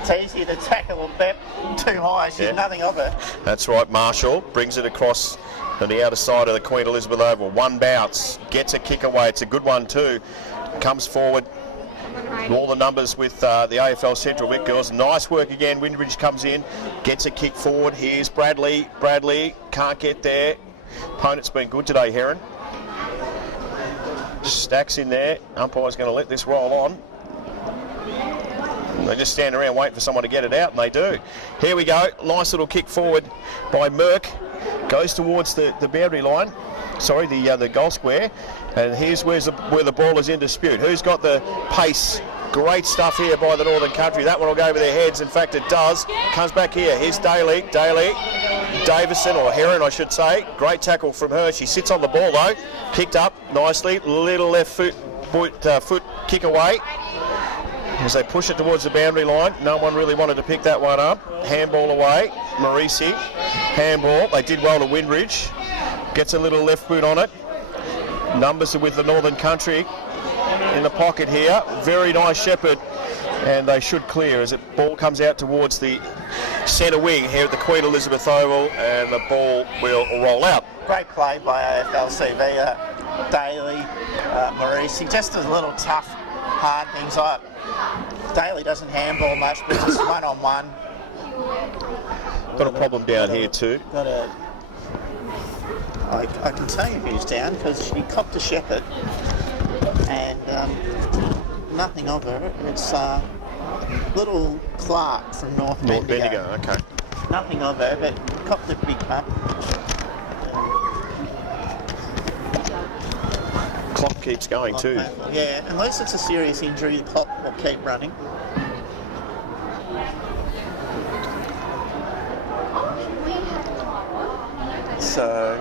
It's easy to tackle a bet too high. She's nothing of it. That's right. Marshall brings it across on the outer side of the Queen Elizabeth Oval. One bounce. Gets a kick away. It's a good one too. Comes forward. All the numbers with the AFL Central Vic girls. Nice work again. Windridge comes in, gets a kick forward. Here's Bradley. Bradley can't get there. Opponent's been good today, Heron. Stacks in there. Umpire's going to let this roll on. They just stand around waiting for someone to get it out, and they do. Here we go. Nice little kick forward by Merck. Goes towards the boundary line. Sorry, the goal square. And here's where the ball is in dispute. Who's got the pace? Great stuff here by the Northern Country. That one will go over their heads. In fact, it does. Comes back here. Here's Daly. Davison, or Heron, I should say. Great tackle from her. She sits on the ball, though. Picked up nicely. Little left foot kick away. As they push it towards the boundary line. No one really wanted to pick that one up. Handball away. Marisi. Handball. They did well to Windridge. Gets a little left boot on it. Numbers are with the Northern Country in the pocket here. Very nice Shepherd, and they should clear as the ball comes out towards the centre wing here at the Queen Elizabeth Oval, and the ball will roll out. Great play by AFLCV. Daly, Marisi, just a little tough, hard things up. Daly doesn't handball much, but just one-on-one. Got a problem down here too. I can tell you who's down because she copped a Shepherd, and nothing of her. It's little Clark from North North Bendigo. Bendigo, okay. Nothing of her, but copped a big pup. Clock keeps going too. Yeah, unless it's a serious injury, the clock will keep running. So,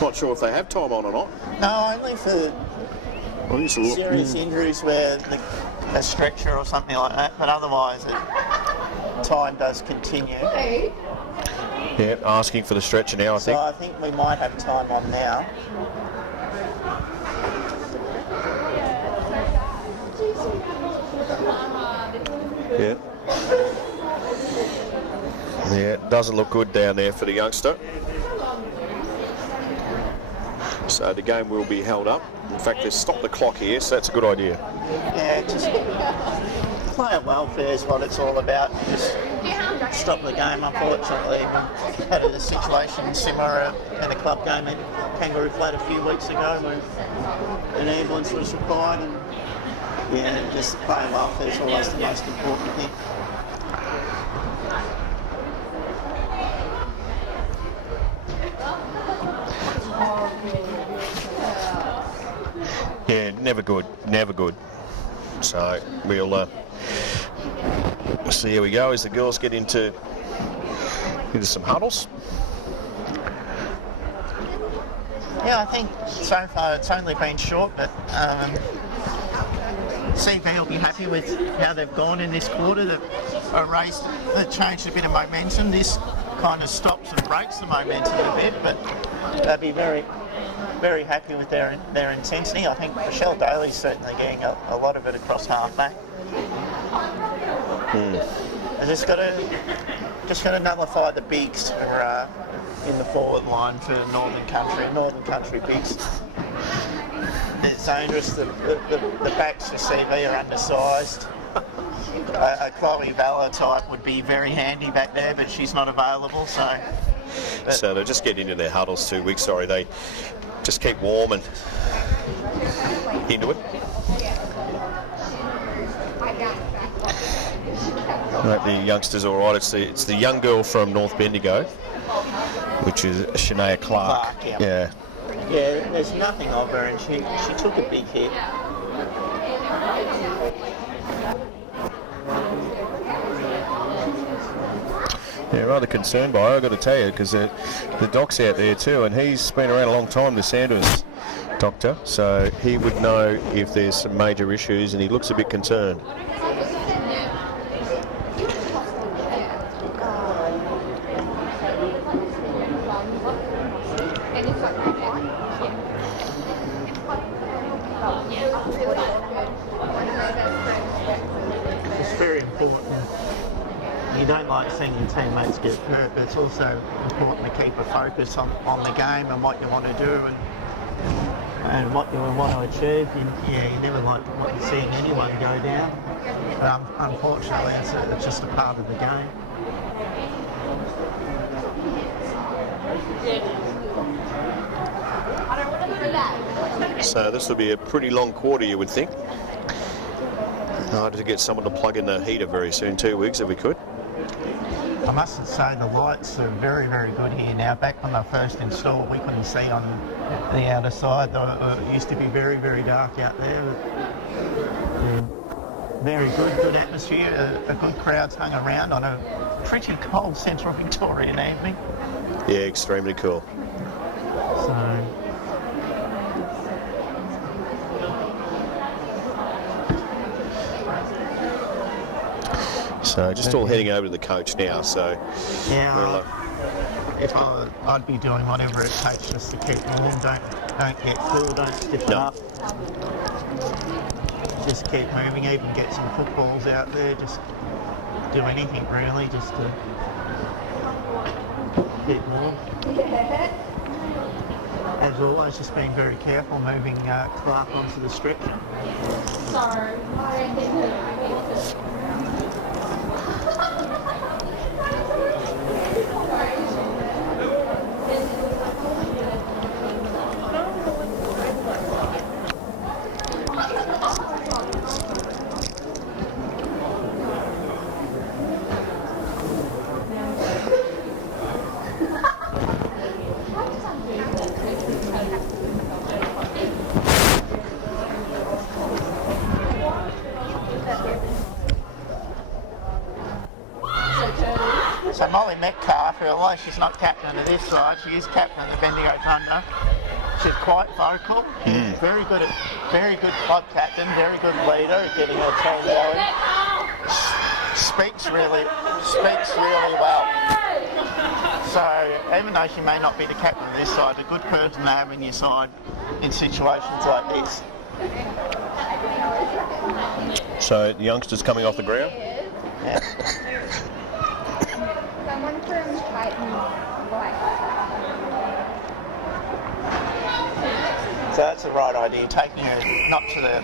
Not sure if they have time on or not. no, only for Well, it's a look. serious injuries where a stretcher or something like that, but otherwise time does continue. Yeah, asking for the stretcher now, I So think. I think we might have time on now. Yeah. Yeah, it doesn't look good down there for the youngster. So the game will be held up. In fact, they've stopped the clock here, so that's a good idea. Yeah, just player welfare is what it's all about. Just stop the game. Unfortunately, we had a situation similar at a club game at Kangaroo Flat a few weeks ago where an ambulance was required, and yeah, just player welfare is always the most important thing. Yeah, never good, never good. So we'll see how we go as the girls get into some huddles. Yeah, I think so far it's only been short, but CV will be happy with how they've gone in this quarter. They've changed a bit of momentum. This kind of stops and breaks the momentum a bit, but they'll be very, very happy with their intensity. I think Michelle Daly's certainly getting a lot of it across halfback. They just got to nullify the bigs who are in the forward line for Northern Country. Northern Country bigs. It's dangerous. The backs for CV are undersized. A Chloe Valor type would be very handy back there, but she's not available. So they're just getting into their huddles 2 weeks. Sorry, they just keep warm and into it. Right, the youngsters all right. It's the young girl from North Bendigo, which is Shania Clark. Yeah. Yeah, there's nothing of her, and she took a big hit. Yeah, rather concerned by her, I've got to tell you, because the doc's out there too, and he's been around a long time, the Sanders doctor, so he would know if there's some major issues, and he looks a bit concerned. It's very important. You don't like seeing your teammates get hurt, but it's also important to keep a focus on the game and what you want to do and what you want to achieve. You never like what you're seeing anyone go down. But unfortunately, it's just a part of the game. So this will be a pretty long quarter, you would think. Hard to get someone to plug in the heater very soon, 2 weeks if we could. I must say the lights are very, very good here now. Back when they first installed, we couldn't see on the outer side. It used to be very, very dark out there. Yeah. Very good atmosphere. A good crowd's hung around on a pretty cold central Victorian evening. Yeah, extremely cool. So just all heading over to the coach now. So yeah, I'd be doing whatever it takes just to keep warm. Don't get cool. Don't stiffen up. Just keep moving. Even get some footballs out there. Just do anything really, just to keep warm. As always, just being very careful moving Clark onto the stretcher. So Molly Metcalf, although she's not captain of this side, she is captain of the Bendigo Thunder. She's quite vocal. She's very good club captain, very good leader at getting her team going. Speaks really well. So even though she may not be the captain of this side, a good person to have in your side in situations like this. So the youngsters coming off the ground. Yeah. Someone from Titan White. So that's the right idea, taking her not to the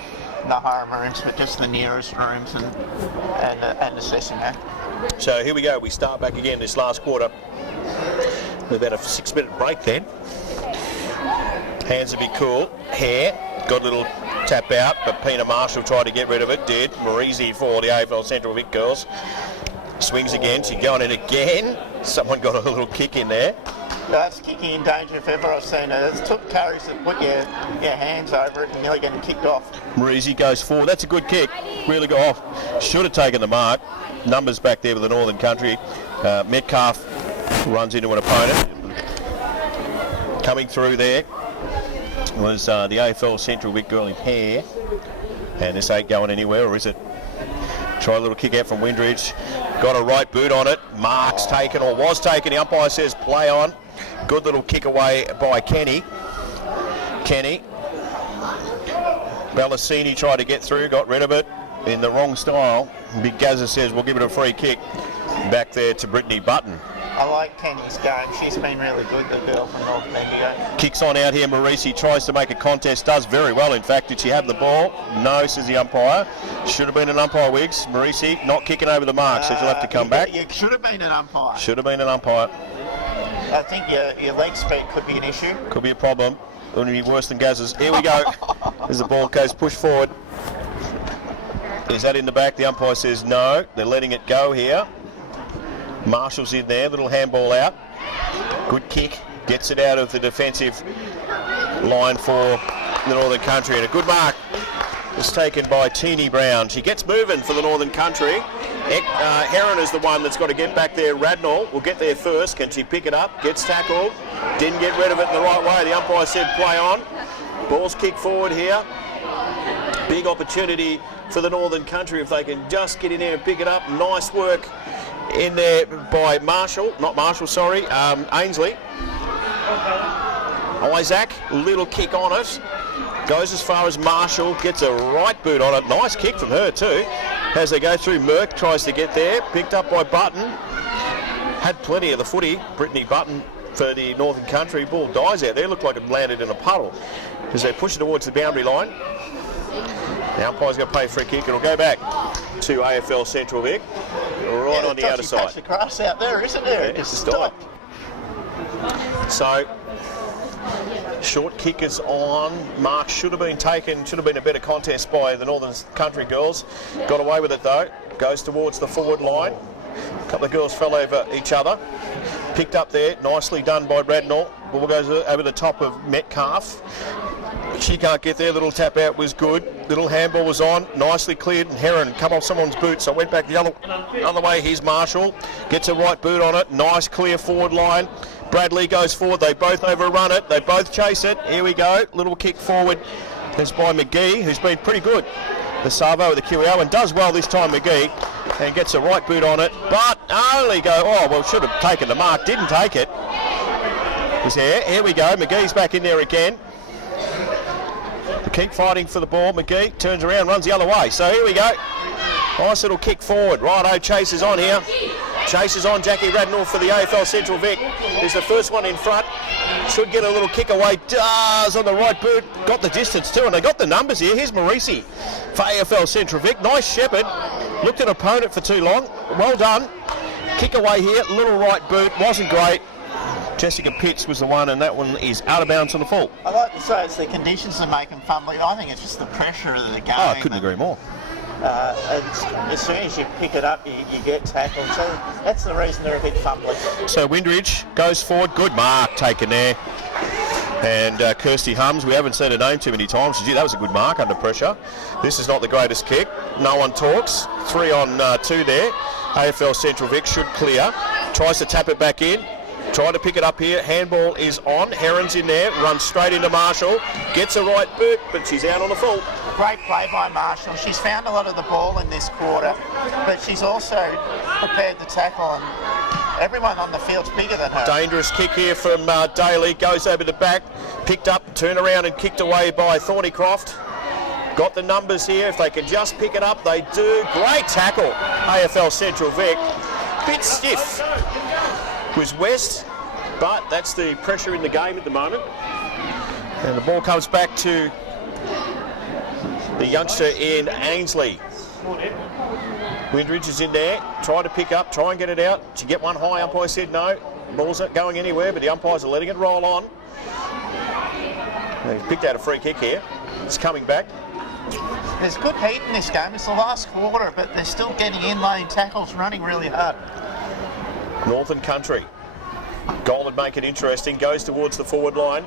harem rooms, but just the nearest rooms and assessing her. So here we go. We start back again this last quarter. With about a 6-minute break then. Hands a bit cool. Hair got a little tap out, but Pina Marshall tried to get rid of it. Did. Marisi for the AFL Central Vic girls. Swings again. She's going in again. Someone got a little kick in there. That's kicking in danger if ever I've seen it. It took carries to put your hands over it and nearly getting kicked off. Marisi goes forward. That's a good kick. Really got off. Should have taken the mark. Numbers back there with the Northern Country. Metcalf runs into an opponent. Coming through there was the AFL Central Vic girl in hair. And this ain't going anywhere, or is it? Try a little kick out from Windridge. Got a right boot on it. Mark's taken, or was taken. The umpire says play on. Good little kick away by Kenny. Ballasini tried to get through, got rid of it in the wrong style. Big Gazza says we'll give it a free kick. Back there to Brittany Button. I like Kenny's game. She's been really good, the girl from North Bendigo. Kicks on out here. Marisi tries to make a contest. Does very well, in fact. Did she have the ball? No, says the umpire. Should have been an umpire, Wiggs. Marisi not kicking over the mark, so she'll have to come back. You should have been an umpire. Should have been an umpire. I think your leg speed could be an issue. Could be a problem. Wouldn't be worse than Gaz's. Here we go. As the ball goes pushed forward. Is that in the back? The umpire says no. They're letting it go here. Marshall's in there, little handball out. Good kick, gets it out of the defensive line for the Northern Country, and a good mark is taken by Teeny Brown. She gets moving for the Northern Country. Heron is the one that's got to get back there. Radnall will get there first. Can she pick it up? Gets tackled. Didn't get rid of it in the right way. The umpire said play on. Ball's kicked forward here. Big opportunity for the Northern Country if they can just get in there and pick it up. Nice work in there by Ainsley. Isaac, little kick on it. Goes as far as Marshall, gets a right boot on it. Nice kick from her too. As they go through, Merck tries to get there. Picked up by Button. Had plenty of the footy. Brittany Button for the Northern Country. Ball dies out there. Looked like it landed in a puddle as they push it towards the boundary line. The umpire's going to pay for a kick. It'll go back to AFL Central Vic, right on the outer side. Patch of grass out there, isn't there? Yeah, just stopped. So, short kick is on. Mark should have been taken, should have been a better contest by the Northern Country girls. Got away with it though. Goes towards the forward line. A couple of girls fell over each other. Picked up there, nicely done by Radnall. Ball goes over the top of Metcalf. She can't get there. Little tap out was good. Little handball was on. Nicely cleared. And Heron come off someone's boot. So went back the other way. Here's Marshall. Gets a right boot on it. Nice clear forward line. Bradley goes forward. They both overrun it. They both chase it. Here we go. Little kick forward. It's by McGee, who's been pretty good. The Savo with the QEO and does well this time, McGee. And gets a right boot on it. But only should have taken the mark. Didn't take it. Was there. Here we go. McGee's back in there again. Keep fighting for the ball. McGee turns around, runs the other way. So here we go. Nice little kick forward. Righto, Chase is on here. Chase is on. Jackie Radnall for the AFL Central Vic is the first one in front. Should get a little kick away. Does on the right boot. Got the distance too, and they got the numbers here. Here's Marisi for AFL Central Vic. Nice shepherd. Looked at opponent for too long. Well done. Kick away here. Little right boot. Wasn't great. Jessica Pitts was the one, and that one is out of bounds on the full. I like to say it's the conditions that make them fumbling. I think it's just the pressure of the game. Oh, I couldn't agree more. As soon as you pick it up, you get tackled. So that's the reason they're a bit fumbling. So Windridge goes forward. Good mark taken there. And Kirsty Hums, we haven't seen her name too many times. Gee, that was a good mark under pressure. This is not the greatest kick. No one talks. 3 on 2 there. AFL Central Vic should clear. Tries to tap it back in. Trying to pick it up here. Handball is on. Heron's in there. Runs straight into Marshall. Gets a right boot, but she's out on the full. Great play by Marshall. She's found a lot of the ball in this quarter, but she's also prepared to tackle, and everyone on the field's bigger than her. Dangerous kick here from Daly. Goes over the back. Picked up, turned around and kicked away by Thornycroft. Got the numbers here. If they can just pick it up, they do. Great tackle. AFL Central Vic. Bit stiff was West, but that's the pressure in the game at the moment. And the ball comes back to the youngster in Ainsley. Windridge is in there, trying to pick up, try and get it out. She get one high, umpire said no. Ball's not going anywhere, but the umpires are letting it roll on. He's picked out a free kick here. It's coming back. There's good heat in this game. It's the last quarter, but they're still getting in-lane tackles, running really hard. Northern Country. Goal would make it interesting. Goes towards the forward line.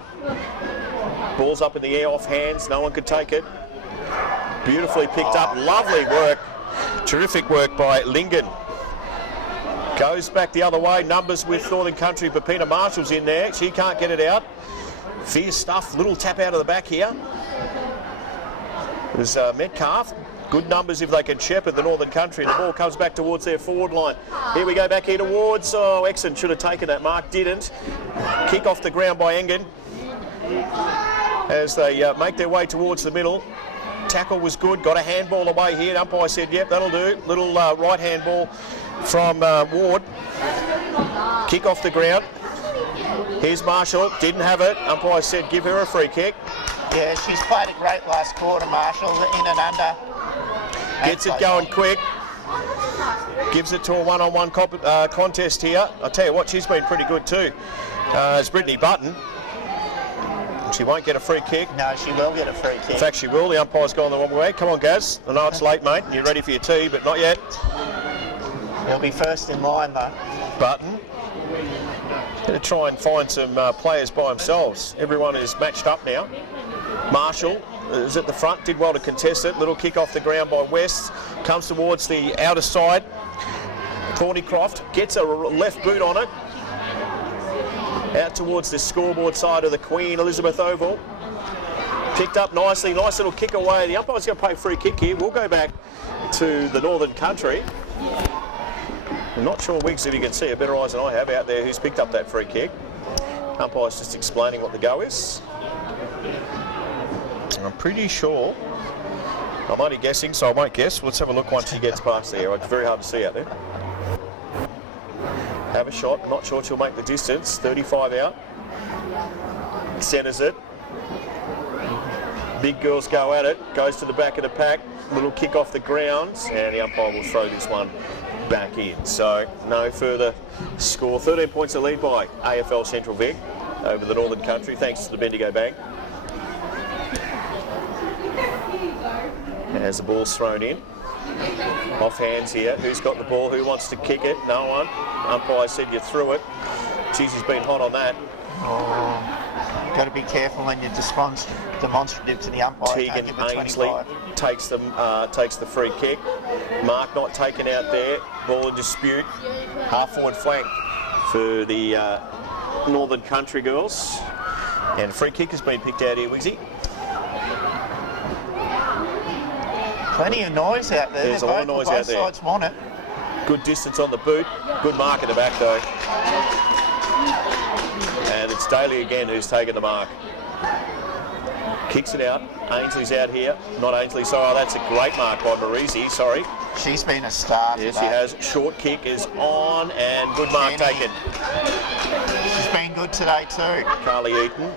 Ball's up in the air off hands. No one could take it. Beautifully picked up. Lovely work. Terrific work by Lingen. Goes back the other way. Numbers with Northern Country. Pepina Marshall's in there. She can't get it out. Fierce stuff. Little tap out of the back here. There's Metcalf. Good numbers if they can shepherd the Northern Country. The ball comes back towards their forward line. Here we go back here towards. Oh, Exon should have taken that mark. Didn't. Kick off the ground by Engen. As they make their way towards the middle. Tackle was good. Got a handball away here. The umpire said, yep, that'll do. Little right handball from Ward. Kick off the ground. Here's Marshall. Didn't have it. Umpire said, give her a free kick. Yeah, she's played a great last quarter, Marshall, in and under. Gets it going quick. Gives it to a one-on-one contest here. I'll tell you what, she's been pretty good too. It's Brittany Button. She won't get a free kick. No, she will get a free kick. In fact, she will. The umpire's gone the wrong way. Come on, Gaz. I know it's late, mate. You're ready for your tea, but not yet. He'll be first in line, though. Button. Going to try and find some players by themselves. Everyone is matched up now. Marshall is at the front, did well to contest it. Little kick off the ground by West. Comes towards the outer side. Thornycroft gets a left boot on it. Out towards the scoreboard side of the Queen Elizabeth Oval. Picked up nicely, nice little kick away. The umpire's going to play free kick here. We'll go back to the Northern Country. I'm not sure, Wiggs, if you can see it, better eyes than I have out there, who's picked up that free kick. Umpire's just explaining what the go is. I'm pretty sure. I'm only guessing, so I won't guess. Let's have a look once she gets past there. It's very hard to see out there. Have a shot. Not sure she'll make the distance. 35 out. Centres it. Big girls go at it. Goes to the back of the pack. Little kick off the ground. And the umpire will throw this one back in. So no further score. 13 points to lead by AFL Central Vic over the Northern Country, thanks to the Bendigo Bank. As the ball's thrown in. Off hands here. Who's got the ball? Who wants to kick it? No one. Umpire said you threw it. Jeez, he's been hot on that. Oh, got to be careful when you're demonstrative to the umpire. Tegan Ainsley takes the free kick. Mark not taken out there. Ball in dispute. Half forward flank for the Northern Country girls. And free kick has been picked out here, Wiggsy. Plenty of noise out there. There's a lot of noise out there. Both sides want it. Good distance on the boot. Good mark at the back though. And it's Daly again who's taken the mark. Kicks it out. Ainsley's out here. Not Ainsley, sorry. That's a great mark by Marisi, sorry. She's been a star. Yes, she has. Short kick is on and good mark taken. She's been good today too. Carly Eaton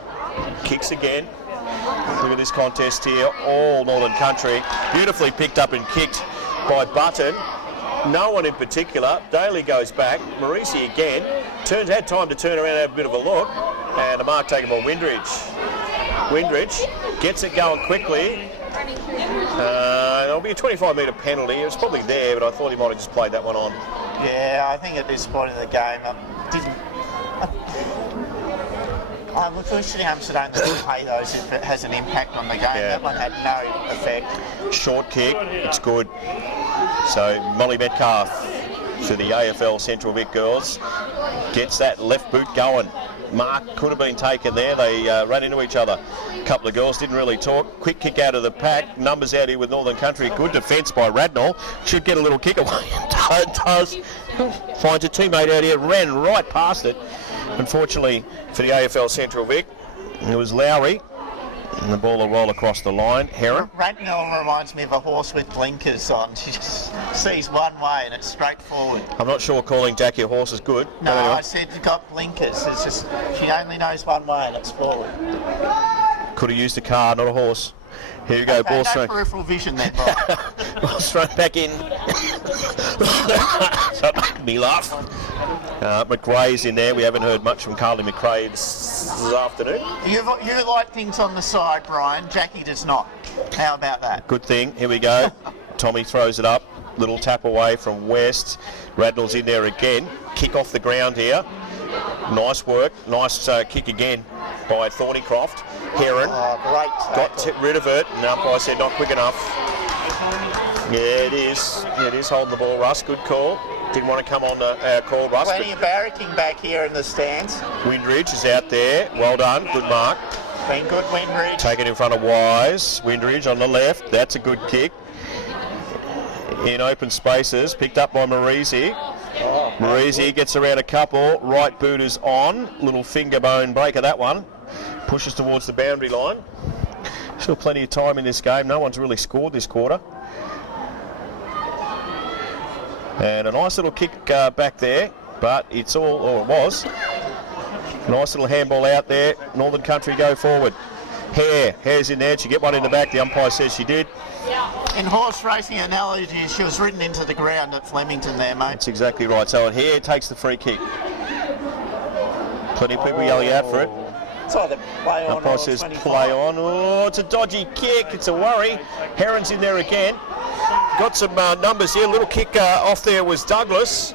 kicks again. Look at this contest here. All Northern Country. Beautifully picked up and kicked by Button. No one in particular. Daly goes back. Marisi again. Had time to turn around and have a bit of a look. And a mark taken by Windridge. Windridge gets it going quickly. There'll be a 25-metre penalty. It was probably there, but I thought he might have just played that one on. Yeah, I think at this point in the game, unfortunately, Amsterdam doesn't play those if it has an impact on the game. Yeah. That one had no effect. Short kick, it's good. So Molly Metcalf to the AFL Central Vic girls. Gets that left boot going. Mark could have been taken there. They ran into each other. A couple of girls didn't really talk. Quick kick out of the pack. Numbers out here with Northern Country. Good defence by Radnall. Should get a little kick away. Does. Finds a teammate out here. Ran right past it. Unfortunately for the AFL Central Vic, it was Lowry. And the ball will roll across the line. Heron. Radnall reminds me of a horse with blinkers on. She just sees one way and it's straight forward. I'm not sure calling Jackie a horse is good. No, Anyway. I said you got blinkers. It's just she only knows one way and it's forward. Could have used a car, not a horse. Here you go, Okay, ball no thrown. peripheral vision there, Bob. Ball thrown back in. So that made me laugh. McRae's in there. We haven't heard much from Carly McRae this afternoon. You like things on the side, Brian. Jackie does not. How about that? Good thing. Here we go. Tommy throws it up. Little tap away from West. Radnall's in there again. Kick off the ground here. Nice work. Nice kick again by Thornycroft. Heron Oh, great. got rid of it. And umpire said not quick enough. Yeah, it is. Yeah, it is holding the ball, Russ. Good call. Didn't want to come on our call, Russ. Plenty of barracking back here in the stands. Windridge is out there. Well done. Good mark. Been good, Windridge. Take it in front of Wise. Windridge on the left. That's a good kick. In open spaces. Picked up by Marisi. Marisi gets around a couple. Right boot is on. Little finger bone breaker, that one. Pushes towards the boundary line. Still plenty of time in this game. No one's really scored this quarter. And a nice little kick back there, but it's all, or it was. Nice little handball out there. Northern Country go forward. Hare's in there. She get one in the back. The umpire says she did. In horse racing analogy, she was ridden into the ground at Flemington there, mate. That's exactly right. So Hare takes the free kick. Plenty of people yelling out for it. It's either play on Umpire or says 25. play on. Oh, it's a dodgy kick. It's a worry. Heron's in there again. Got some numbers here. Little kick off there was Douglas.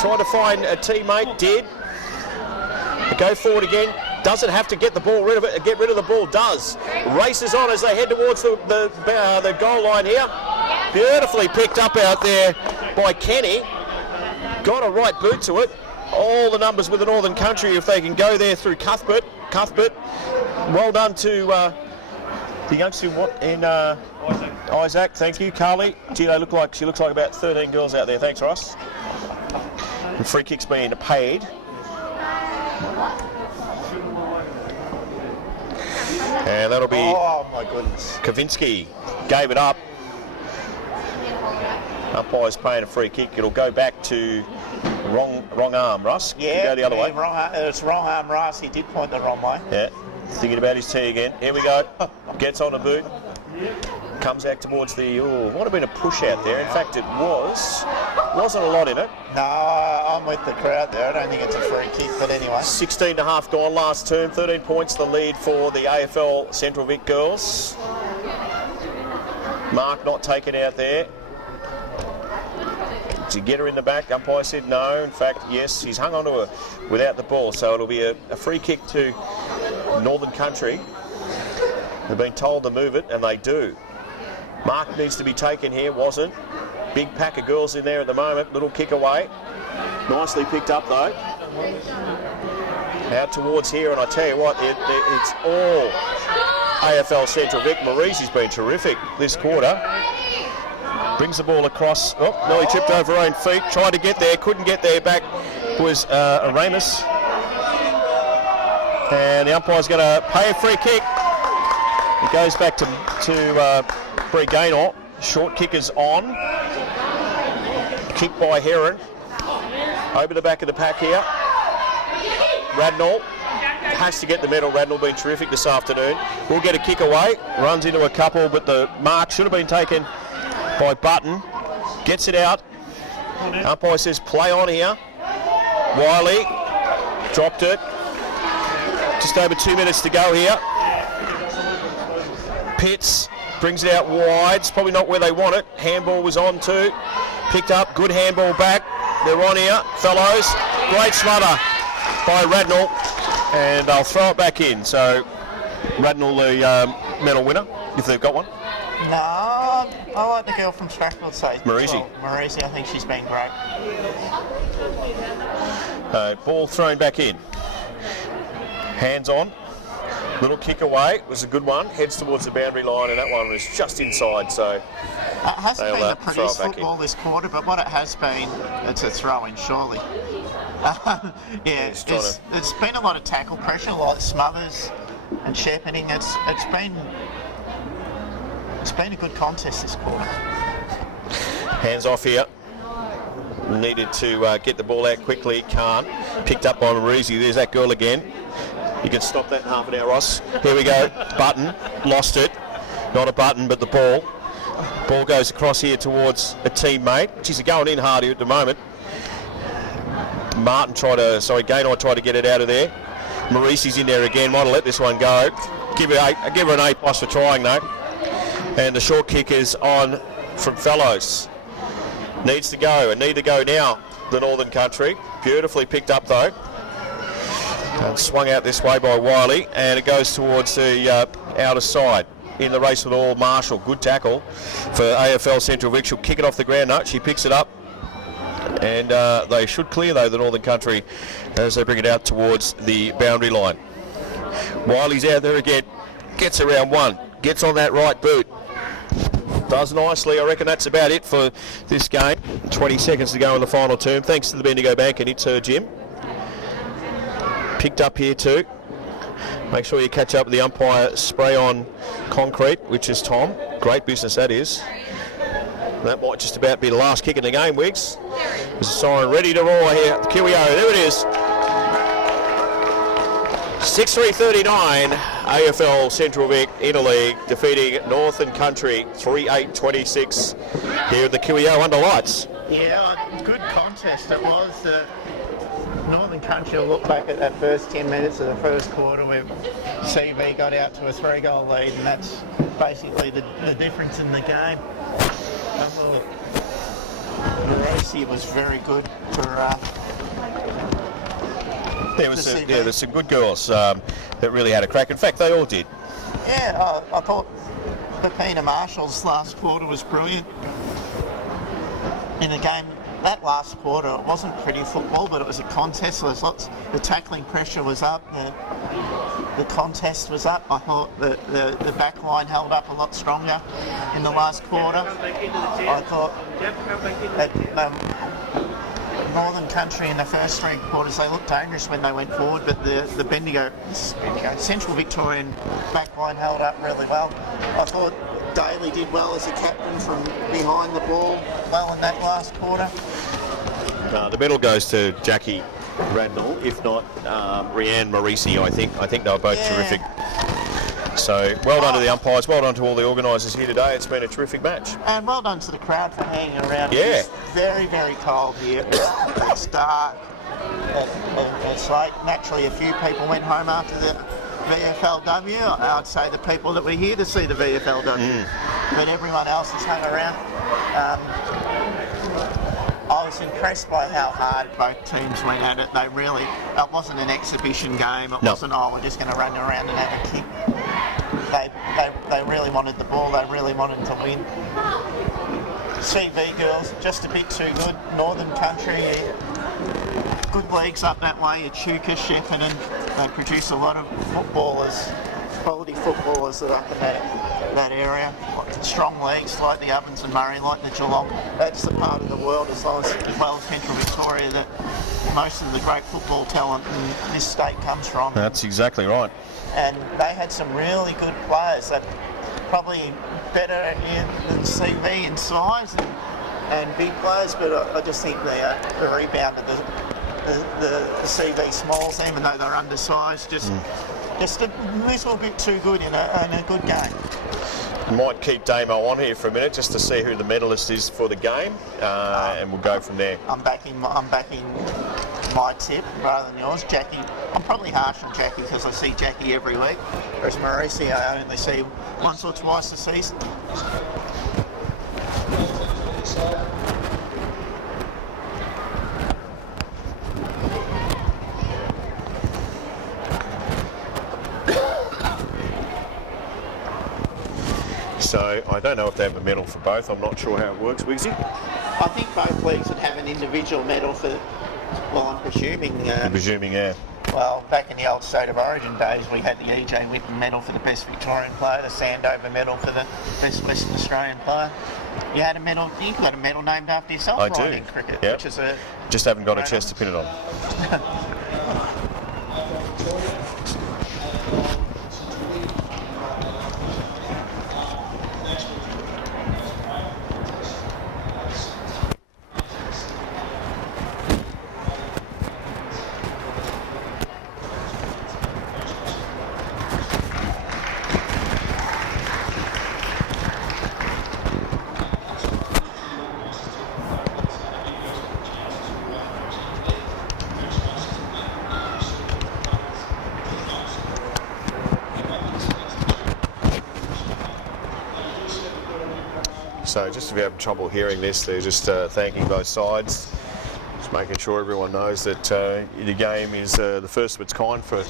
Trying to find a teammate. Did. Go forward again. Doesn't have to get the ball rid of it. Get rid of the ball. Does. Races on as they head towards the goal line here. Beautifully picked up out there by Kenny. Got a right boot to it. All the numbers with the Northern Country if they can go there through Cuthbert. Well done to the youngster in Isaac. Thank you, Carly. Gee, she looks like about 13 girls out there. Thanks, Ross. The free kick's being paid. And that'll be Oh, my goodness. Kavinsky. Gave it up. Umpire's paying a free kick. It'll go back to wrong arm, Russ. Yeah, Go the other way. It's wrong arm, Rice. He did point the wrong way. Yeah. Thinking about his tee again. Here we go. Gets on the boot. Comes out towards the... Oh, might have been a push out there. In fact, it was. Wasn't a lot in it. No, I'm with the crowd there. I don't think it's a free kick, but anyway. 16 and a half gone last term. 13 points the lead for the AFL Central Vic girls. Mark not taken out there. To get her in the back, umpire said no. In fact, yes, he's hung onto her without the ball. So it'll be a free kick to Northern Country. They've been told to move it, and they do. Mark needs to be taken here, wasn't. Big pack of girls in there at the moment. Little kick away. Nicely picked up, though. Out towards here, and I tell you what, it's all AFL Central Vic. Marisi's been terrific this quarter. Brings the ball across. Oh, nearly tripped over her own feet. Tried to get there, couldn't get there. Back was Aramis. And the umpire's going to pay a free kick. It goes back to Bree Gaynor. Short kick is on. Kick by Heron. Over the back of the pack here. Radnall has to get the medal. Radnall been terrific this afternoon. We'll get a kick away. Runs into a couple, but the mark should have been taken by Button. Gets it out. Umpire says play on here. Wiley dropped it. Just over 2 minutes to go here. Pitts brings it out wide. It's probably not where they want it. Handball was on too. Picked up. Good handball back. They're on here. Fellows. Great smother by Radnall. And they'll throw it back in. So Radnall the medal winner, if they've got one. No, I like the girl from Strathfield, say. Marisi. Well, Marisi, I think she's been great. Ball thrown back in. Hands on. Little kick away. It was a good one. Heads towards the boundary line, and that one was just inside. So It hasn't they'll been a throw produced it back football this quarter, but what it has been, it's a throw-in, surely. Yeah, it's been a lot of tackle pressure, like Smothers and shepherding. It's been a good contest this quarter. hands off here. Needed to get the ball out quickly. Can't. Picked up by Marisi. There's that girl again. You can stop that in half an hour, Ross. Here we go. Button. Lost it. Not a button, but the ball. Ball goes across here towards a teammate. She's going in hard here at the moment. Gaynor tried to get it out of there. Marisi's in there again. Might have let this one go. Give her an A+ for trying though. And the short kick is on from Fellows. Needs to go, and need to go now, the Northern Country. Beautifully picked up though. And swung out this way by Wiley, and it goes towards the outer side. In the race with all, Marshall. Good tackle for AFL Central Vic. She'll kick it off the ground. No, she picks it up. And they should clear though, the Northern Country, as they bring it out towards the boundary line. Wiley's out there again. Gets around one. Gets on that right boot. Does nicely. I reckon that's about it for this game. 20 seconds to go in the final term. Thanks to the Bendigo Bank, and it's her Jim. Picked up here too. Make sure you catch up with the umpire spray on concrete, which is Tom. Great business that is. That might just about be the last kick in the game, Wiggs. There's a siren ready to roar here at the QEO. There it is. 6-3-39, AFL Central Vic Interleague defeating Northern Country 3-8-26 here at the QEO under lights. Yeah, good contest it was. Northern Country will look back at that first 10 minutes of the first quarter where CV got out to a 3-goal lead, and that's basically the difference in the game. Marisi was very good for there's some good girls that really had a crack. In fact, they all did. Yeah, I thought Pepina Marshall's last quarter was brilliant. In a game, that last quarter, it wasn't pretty football, but it was a contest. So the tackling pressure was up, the contest was up. I thought the back line held up a lot stronger in the last quarter. I thought that Northern Country in the first three quarters, they looked dangerous when they went forward, but the Bendigo Central Victorian back line held up really well. I thought Daly did well as a captain from behind the ball well in that last quarter. The medal goes to Jackie Radnall, if not Rhianne Marisi, I think. I think they were both terrific. So well done to the umpires, well done to all the organisers here today. It's been a terrific match. And well done to the crowd for hanging around. Yeah. It's very, very cold here. It's dark. It's like naturally a few people went home after the VFLW. I'd say the people that were here to see the VFLW. But everyone else has hung around. I was impressed by how hard both teams went at it. It wasn't an exhibition game. It wasn't, we're just going to run around and have a kick. They really wanted the ball. They really wanted to win. CV girls, just a bit too good. Northern Country, good leagues up that way. Echuca, Shepparton, they produce a lot of footballers, quality footballers that are up in that area. Strong leagues like the Ovens and Murray, like the Geelong. That's the part of the world, as well as Central Victoria, that most of the great football talent in this state comes from. That's exactly right. And they had some really good players that probably better than CV in size and big players, but I just think they rebounded the CV Smalls, even though they're undersized, just a little bit too good in a good game. Might keep Damo on here for a minute just to see who the medalist is for the game, and we'll go from there. I'm backing my tip rather than yours. Jackie, I'm probably harsh on Jackie because I see Jackie every week, whereas Marisi I only see once or twice a season. So I don't know if they have a medal for both. I'm not sure how it works, Wigsy. I think both leagues would have an individual medal for, well, I'm presuming... I'm presuming, yeah. Well, back in the old State of Origin days, we had the E.J. Whitten medal for the best Victorian player, the Sandover medal for the best Western Australian player. You had a medal, you've got a medal named after yourself, I Ryan, do. in cricket, Yep. which is a... Just haven't got a Right chest to pin it on. So just if you have trouble hearing this, they're just thanking both sides, just making sure everyone knows that the game is the first of its kind for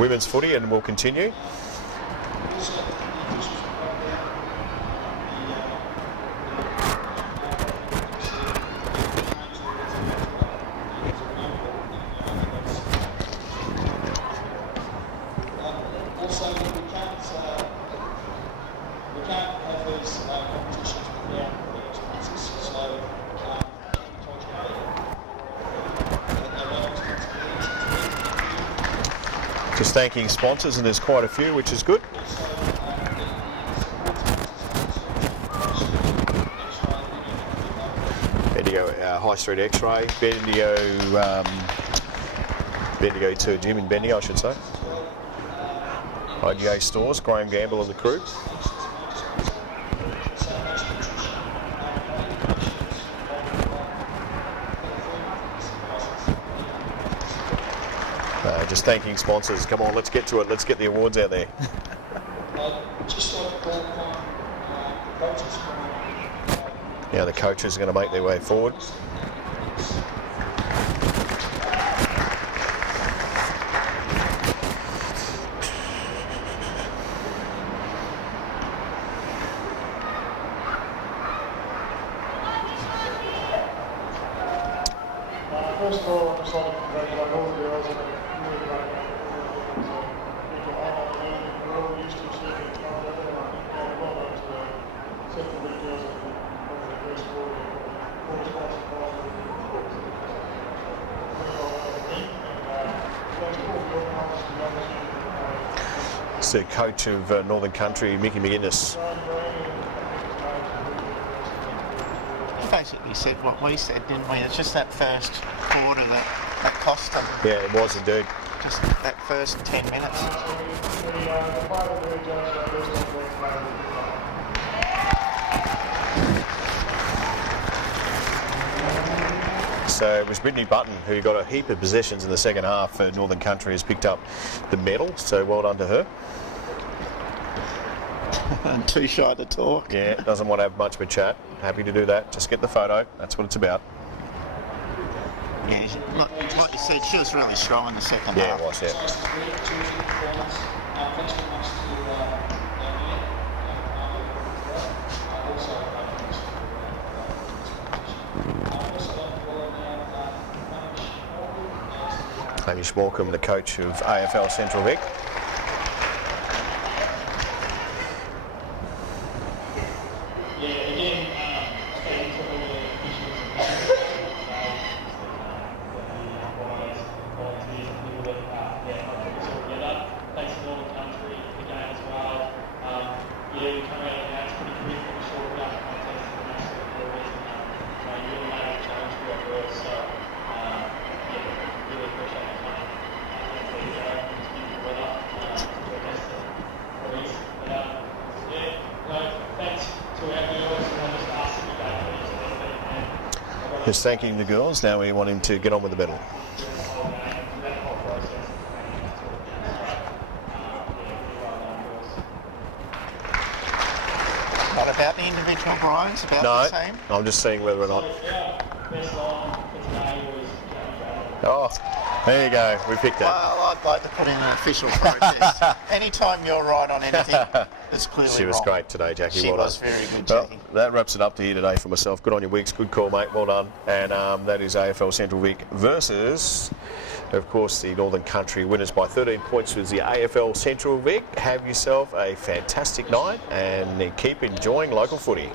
women's footy and will continue. Just thanking sponsors, and there's quite a few, which is good. Bendigo High Street X-Ray, Bendigo 2 Gym in Bendigo, I should say. IGA Stores, Graham Gamble and the crew. Just thanking sponsors. Come on, let's get to it. Let's get the awards out there. Now the coaches are going to make their way forward. First of all, I'd just like to congratulate all the girls on a really great game. People are learning, we're all used to seeing each other, and I think well done to the Central League girls that probably the first four spots across the It's the coach of Northern Country, Mickey McGuinness. Basically said what we said, didn't we? It's just that first quarter that cost them. Yeah, it was indeed. Just that first 10 minutes. So it was Brittany Button who got a heap of possessions in the second half for Northern Country, has picked up the medal, so well done to her. And too shy to talk. Yeah, doesn't want to have much of a chat. Happy to do that. Just get the photo. That's what it's about. Yeah, like you said, she was really strong in the second Yeah, half. it was, yeah. Hamish Morecambe, the coach of AFL Central Vic. Just thanking the girls. Now we want him to get on with the medal. Not about the individual bronze, about the same. I'm just seeing whether or not. Oh, There you go. We picked that. Well, I'd like to put in an official protest. Anytime you're right on anything, it's clearly She was wrong. great today, Jackie. She well done. was very good, Well, Jackie. that wraps it up to here today for myself. Good on your Wiggs. Good call, mate. Well done. And that is AFL Central Vic versus, of course, the Northern Country winners by 13 points was the AFL Central Vic. Have yourself a fantastic night and keep enjoying local footy.